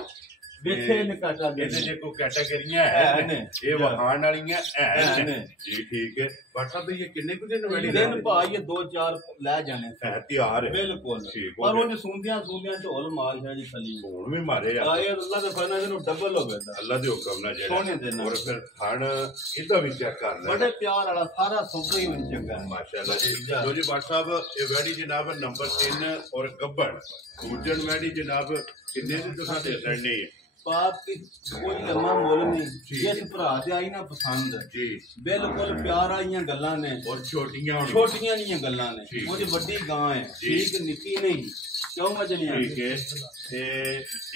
ਵੇਖੇ ਨੇ ਕਾਟਾ ਦੇ ਇਹਦੇ ਜੇ ਕੋਈ ਕੈਟਾਗਰੀਆਂ ਹੈ ਹੈ ਨੇ। ਇਹ ਵਹਾਣ ਵਾਲੀਆਂ ਹੈ ਹੈ ਨੇ। ਜੀ ਠੀਕ ਹੈ WhatsApp ਤੇ ਇਹ ਕਿੰਨੇ ਕੁ ਦਿਨ ਵੈੜੀ ਦਿਨ ਭਾਈ ਇਹ 2-4 ਲੈ ਜਾਣੇ ਹੈ ਤਿਆਰ ਹੈ ਬਿਲਕੁਲ ਠੀਕ ਹੋ ਪਰ ਗਿਆ। ਉਹ ਸੁੰਦਿਆਂ ਢੋਲ ਮਾਲ ਹੈ ਜੀ ਖਲੀ ਹੁਣ ਵੀ ਮਾਰੇ ਆ ਆਏ ਅੱਲਾ ਦੇ ਫਰਮਾਨ ਇਹਨੂੰ ਡਬਲ ਹੋ ਗਿਆ ਅੱਲਾ ਦੇ ਹੁਕਮ ਨਾਲ ਸੋਹਣੇ ਦੇ ਜਿਹੜਾ ਨਾਲ। ਔਰ ਫਿਰ ਥਣ ਇਹਦਾ ਵੀ ਚੈੱਕ ਕਰ ਲੈ ਬੜੇ ਪਿਆਰ ਵਾਲਾ ਸਾਰਾ ਸੌਦਾ ਹੀ ਮੈਨੂੰ ਚੰਗਾ ਹੈ ਮਾਸ਼ਾਅੱਲਾ ਜੀ ਲੋ ਜੀ WhatsApp ਇਹ ਵੈੜੀ ਜਨਾਬ ਨੰਬਰ 3 ਔਰ ਗੱਬੜ ਦੂਜਣ ਵੈੜੀ ਜਨਾਬ ਕਿੰਨੇ ਦੀ ਤੁਸੀਂ ਦੇ ਸਕਦੇ ਹੈ ਬਾਤ ਦੀ ਕੋਈ ਲੰਮਾ ਮੁੱਲ ਨਹੀਂ ਜੀ। ਜਿਸ ਭਰਾ ਤੇ ਆਈ ਨਾ ਪਸੰਦ ਜੀ ਬਿਲਕੁਲ ਪਿਆਰ ਵਾਲੀਆਂ ਗੱਲਾਂ ਨੇ ਔਰ ਛੋਟੀਆਂ ਹੋਣ ਛੋਟੀਆਂ ਜੀਆਂ ਗੱਲਾਂ ਨੇ ਠੀਕ। ਉਹ ਜੀ ਵੱਡੀ ਗਾਂ ਹੈ ਜੀ। ਠੀਕ ਨਿੱਕੀ ਨਹੀਂ ਕਿਉਂ ਮਜਲੀਆਂ ਠੀਕ ਹੈ ਤੇ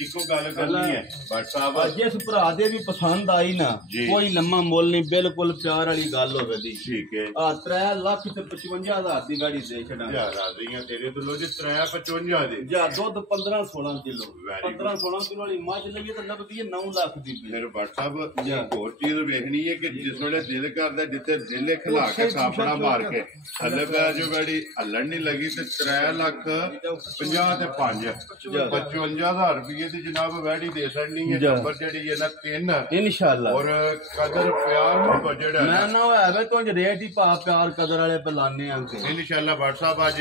ਇੱਕੋ ਗੱਲ ਕਰਨੀ ਹੈ ਭੱਟ ਸਾਹਿਬ, ਜਿਸ ਭਰਾ ਦੇ ਵੀ ਪਸੰਦ ਆਈ ਨਾ, ਜੀ। ਕੋਈ ਲੰਮਾ ਮੁੱਲ ਨਹੀਂ, ਬਿਲਕੁਲ ਪਿਆਰ ਵਾਲੀ ਗੱਲ ਹੋਵੇ ਦੀ। ਠੀਕ ਹੈ 3,55,000 ਦੀ ਗਾੜੀ ਦੇ ਛੱਡਾਂਗੇ। ਯਾਰ ਰਾਜ਼ੀਆਂ ਤੇਰੇ ਤੋਂ ਲੋ ਜੀ 355 ਦੇ ਜਾਂ ਦੁੱਧ 15-16 ਕਿਲੋ, Very 15-16 ਕਿਲੋ ਵਾਲੀ ਮੱਝ ਲਈਏ ਤਾਂ ਲੱਭਦੀ ਹੈ 9 ਲੱਖ ਦੀ ਪਈ। ਮੇਰੇ ਭੱਟ ਸਾਹਿਬ ਇੱਕ ਹੋਰ ਚੀਜ਼ ਵੇਖਣੀ ਹੈ ਕਿ ਜਿਸ ਵੇਲੇ ਦਿਲ ਕਰਦਾ ਜਿੱਥੇ ਦਿਲ ਖਿਲਾ ਕੇ ਸਾਫੜਾ ਮਾਰ ਕੇ ਥੱਲੇ ਪੈ ਜੋ ਗਾੜੀ ਹੱਲਣ ਨਹੀਂ ਲੱਗੀ ਤੇ 3,50,000 ਤੇ 55,000 ਰੁਪਏ ਦੀ ਜਨਾਬ ਵੈੜੀ ਦੇ ਛੱਡਣੀ ਹੈ। ਨੰਬਰ ਜਿਹੜੀ ਹੈ ਨਾ 3 ਇਨਸ਼ਾਅੱਲਾ। ਔਰ ਕਦਰ ਪਿਆਰ ਮੁਹੱਬਤ ਜਿਹੜਾ ਮੈਂ ਨਾ ਹੋਇਆ ਵੇ ਤੂੰ ਰੇਟ ਹੀ ਪਾ ਪਿਆਰ ਕਦਰ ਵਾਲੇ ਬਲਾਨੇ ਆਂਗੇ ਇਨਸ਼ਾਅੱਲਾ ਭੱਟ ਸਾਹਿਬ ਅੱਜ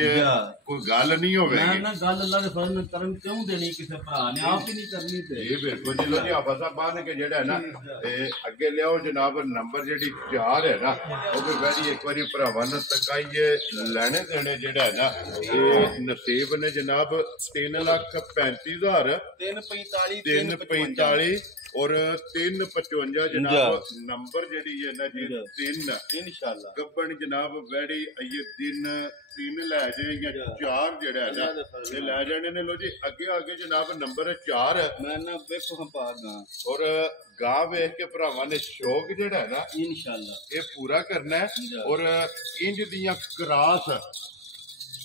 ਕੋਈ ਗੱਲ ਨਹੀਂ ਹੋਵੇਗੀ। ਮੈਂ ਨਾ ਗੱਲ ਅੱਲਾ ਦੇ ਫਜ਼ਲ ਨਾਲ ਕਰਨ ਕਿਉਂ ਦੇਣੀ ਕਿਸੇ ਭਰਾ ਨੇ, ਆਪ ਹੀ ਨਹੀਂ ਕਰਨੀ ਤੇ ਇਹ ਬਿਲਕੁਲ ਜੀ ਲੋ ਜੀ ਆਪਸਾ ਬਾਹਰ ਕੇ ਜਿਹੜਾ ਹੈ ਨਾ ਤੇ ਅੱਗੇ ਲਿਆਓ ਜਨਾਬ ਨੰਬਰ ਜਿਹੜੀ 4 ਹੈ ਨਾ ਉਹ ਵੀ ਵੈਰੀ ਇੱਕ ਵਾਰੀ ਭਰਾਵਾਂ ਨੂੰ ਤਕਾਈਏ ਲੈਣੇ ਦੇਣੇ ਜਿਹੜਾ ਹੈ ਨਾ ਇਹ ਨਸੀਬ ਨੇ ਜਨਾਬ 3,35,000 345 345 ਔਰ 355 ਜਨਾਬ ਨੰਬਰ ਜਿਹੜੀ ਹੈ ਨਾ ਜੀ 3 ਇਨਸ਼ਾਅੱਲਾ। ਗੱਬਣ ਜਨਾਬ ਵੈੜੀ ਇਹ ਦਿਨ 3 ਲੈ ਜਾਏ ਜਾਂ 4 ਜਿਹੜਾ ਹੈ ਨਾ ਇਹ ਲੈ ਜਾਣੇ ਨੇ। ਲੋ ਜੀ ਅੱਗੇ ਜਨਾਬ ਨੰਬਰ 4 ਮੈਂ ਨਾ ਵੇਖੋ ਹਮ ਪਾਗਾ ਔਰ ਗਾਂ ਵੇਖ ਕੇ ਭਰਾਵਾਂ ਨੇ ਸ਼ੌਕ ਜਿਹੜਾ ਹੈ ਨਾ ਇਨਸ਼ਾਅੱਲਾ ਇਹ ਪੂਰਾ ਕਰਨਾ ਹੈ। ਔਰ ਇੰਜ ਦੀਆਂ ਕਰਾਸ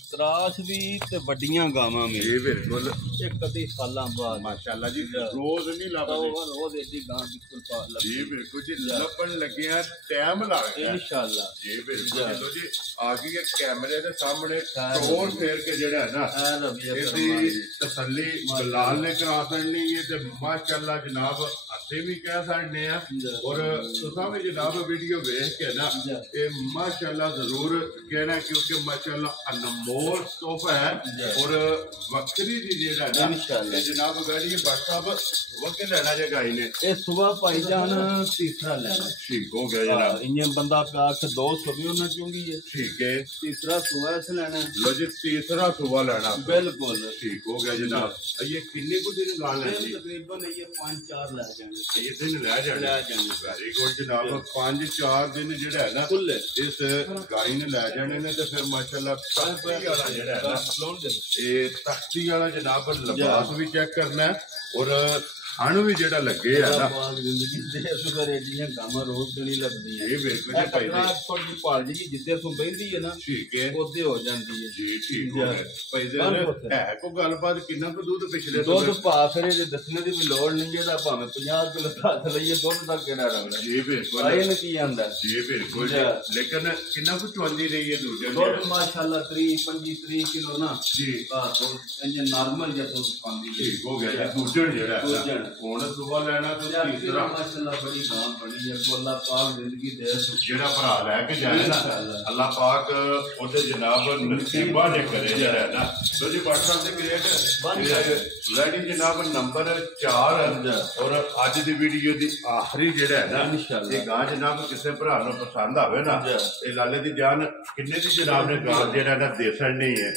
ਤਰਾਸ਼ ਵੀ ਤੇ ਵੱਡੀਆਂ ਗਾਵਾਂ ਮੇ ਇਹ ਬਿਲਕੁਲ ਇੱਕ ਕਦੇ ਸਾਲਾਂ ਬਾਅਦ ਮਾਸ਼ਾਅੱਲਾ ਜੀ ਰੋਜ਼ ਨਹੀਂ ਲੱਭਦੇ ਉਹ ਇਹਦੀ ਗਾਂ ਬਿਲਕੁਲ ਪਾ ਲੱਗੀ। ਜੀ ਬਿਲਕੁਲ ਜੀ ਲੱਭਣ ਲੱਗਿਆ ਟਾਈਮ ਲੱਗ ਗਿਆ ਇਨਸ਼ਾਅੱਲਾ। ਜੀ ਬਿਲਕੁਲ ਚਲੋ ਜੀ ਆ ਗਈ ਹੈ ਕੈਮਰੇ ਦੇ ਸਾਹਮਣੇ ਤੋੜ ਫੇਰ ਕੇ ਜਿਹੜਾ ਹੈ ਨਾ ਇਹਦੀ ਤਸੱਲੀ ਬਲਾਲ ਨੇ ਕਰਾ ਦੇਣੀ ਹੈ ਤੇ ਮਾਸ਼ਾਅੱਲਾ ਜਨਾਬ ਅਸੀਂ ਵੀ ਕਹਿ ਸਕਦੇ ਆ ਔਰ ਤੁਸੀਂ ਵੀ ਜਨਾਬ ਵੀਡੀਓ ਵੇਖ ਕੇ ਨਾ ਇਹ ਮਾਸ਼ਾਅੱਲਾ ਜ਼ਰੂਰ ਕਹਿਣਾ ਕਿਉਂਕਿ ਮਾਸ਼ਾਅੱਲਾ ਅਨਮੋਲ ਤੋਹਫਾ ਹੈ ਔਰ ਵੱਖਰੀ ਦੀ ਜਿਹੜਾ ਹੈ ਨਾ ਜਨਾਬ ਵੈਰੀ ਭੱਟ ਸਾਹਿਬ ਵਕੇ ਲੈਣਾ ਜੇ ਗਾਈ ਨੇ ਇਹ ਸੁਬਹ ਭਾਈਜਾਨ ਤੀਸਰਾ ਲੈਣਾ। ਠੀਕ ਹੋ ਗਿਆ ਜਨਾਬ। ਇੰਨੇ ਬੰਦਾ ਪਿਆਰ से 2 सुबह होना चाहिए है। ठीक है तीसरा सुबह से लेना है। लो जी तीसरा सुबह लेना बिल्कुल ठीक हो गया जनाब। ये कितने को दिन गाल है जी? तकरीबन ये 5-4 ले जाएंगे। ये दिन ले जाने वेरी गुड जनाब। 5-4 दिन जेड़ा है ना खुले इस गाय ने ले जाने ने तो फिर माशाल्लाह तख्ती वाला जेड़ा है ना ये तख्ती वाला जनाब लिबास भी चेक करना है और खान भी जेड़ा लगे है ना जिंदगी दे सुगर एडियां गामा रोज नहीं लगदी है। ये बिल्कुल जी भाई जी थोड़ी पाल जी जिद्दे तो बहंदी है ना ठीक है ओदे हो जाती है जी ठीक हो गया भाई जी है को गलबात कितना को दूध पिछले दूध पा फिर ये दसने दी भी लोड़ नहीं है भावे 50 किलो हाथ लईए दूध दा केड़ा रंग जी बिल्कुल आए ने की आंदा जी बिल्कुल लेकिन कितना को चलदी रही है दूध दूध माशाल्लाह 30-35 किलो ना जी हां तो इंज नॉर्मल या दूध पांदी ठीक हो गया दूध जेड़ा ਹੁਣ ਸੁਬਾ ਲੈਣਾ ਤੇ ਤੀਸਰਾ ਮਾਸ਼ਾਅੱਲਾ ਬੜੀ ਗਾਂ ਬਣੀ ਹੈ ਅੱਲਾ ਪਾਕ ਜ਼ਿੰਦਗੀ ਦੇ ਜਿਹੜਾ ਭਰਾ ਲੈ ਕੇ ਜਾਏ ਨਾ ਅੱਲਾ ਪਾਕ ਉਹਦੇ ਜਨਾਬ ਨਸੀਬਾਂ ਦੇ ਕਰੇ ਜਿਹੜਾ ਨਾ ਸੋ ਜੀ WhatsApp ਦੇ ਗ੍ਰੇਡ ਲੈਡੀ ਜਨਾਬ ਨੰਬਰ 4 ਔਰ ਅੱਜ ਦੀ ਵੀਡੀਓ ਦੀ ਆਖਰੀ ਜਿਹੜਾ ਹੈ ਨਾ ਇਹ ਗਾਂ ਜਨਾਬ ਕਿਸੇ ਭਰਾ ਨੂੰ ਪਸੰਦ ਆਵੇ ਨਾ ਇਹ ਲਾਲੇ ਦੀ ਜਾਨ ਕਿੰਨੇ ਦੀ ਜਨਾਬ ਨੇ ਗਾਂ ਜਿਹੜਾ ਨਾ ਦੇਸਣ ਨਹੀਂ ਹੈ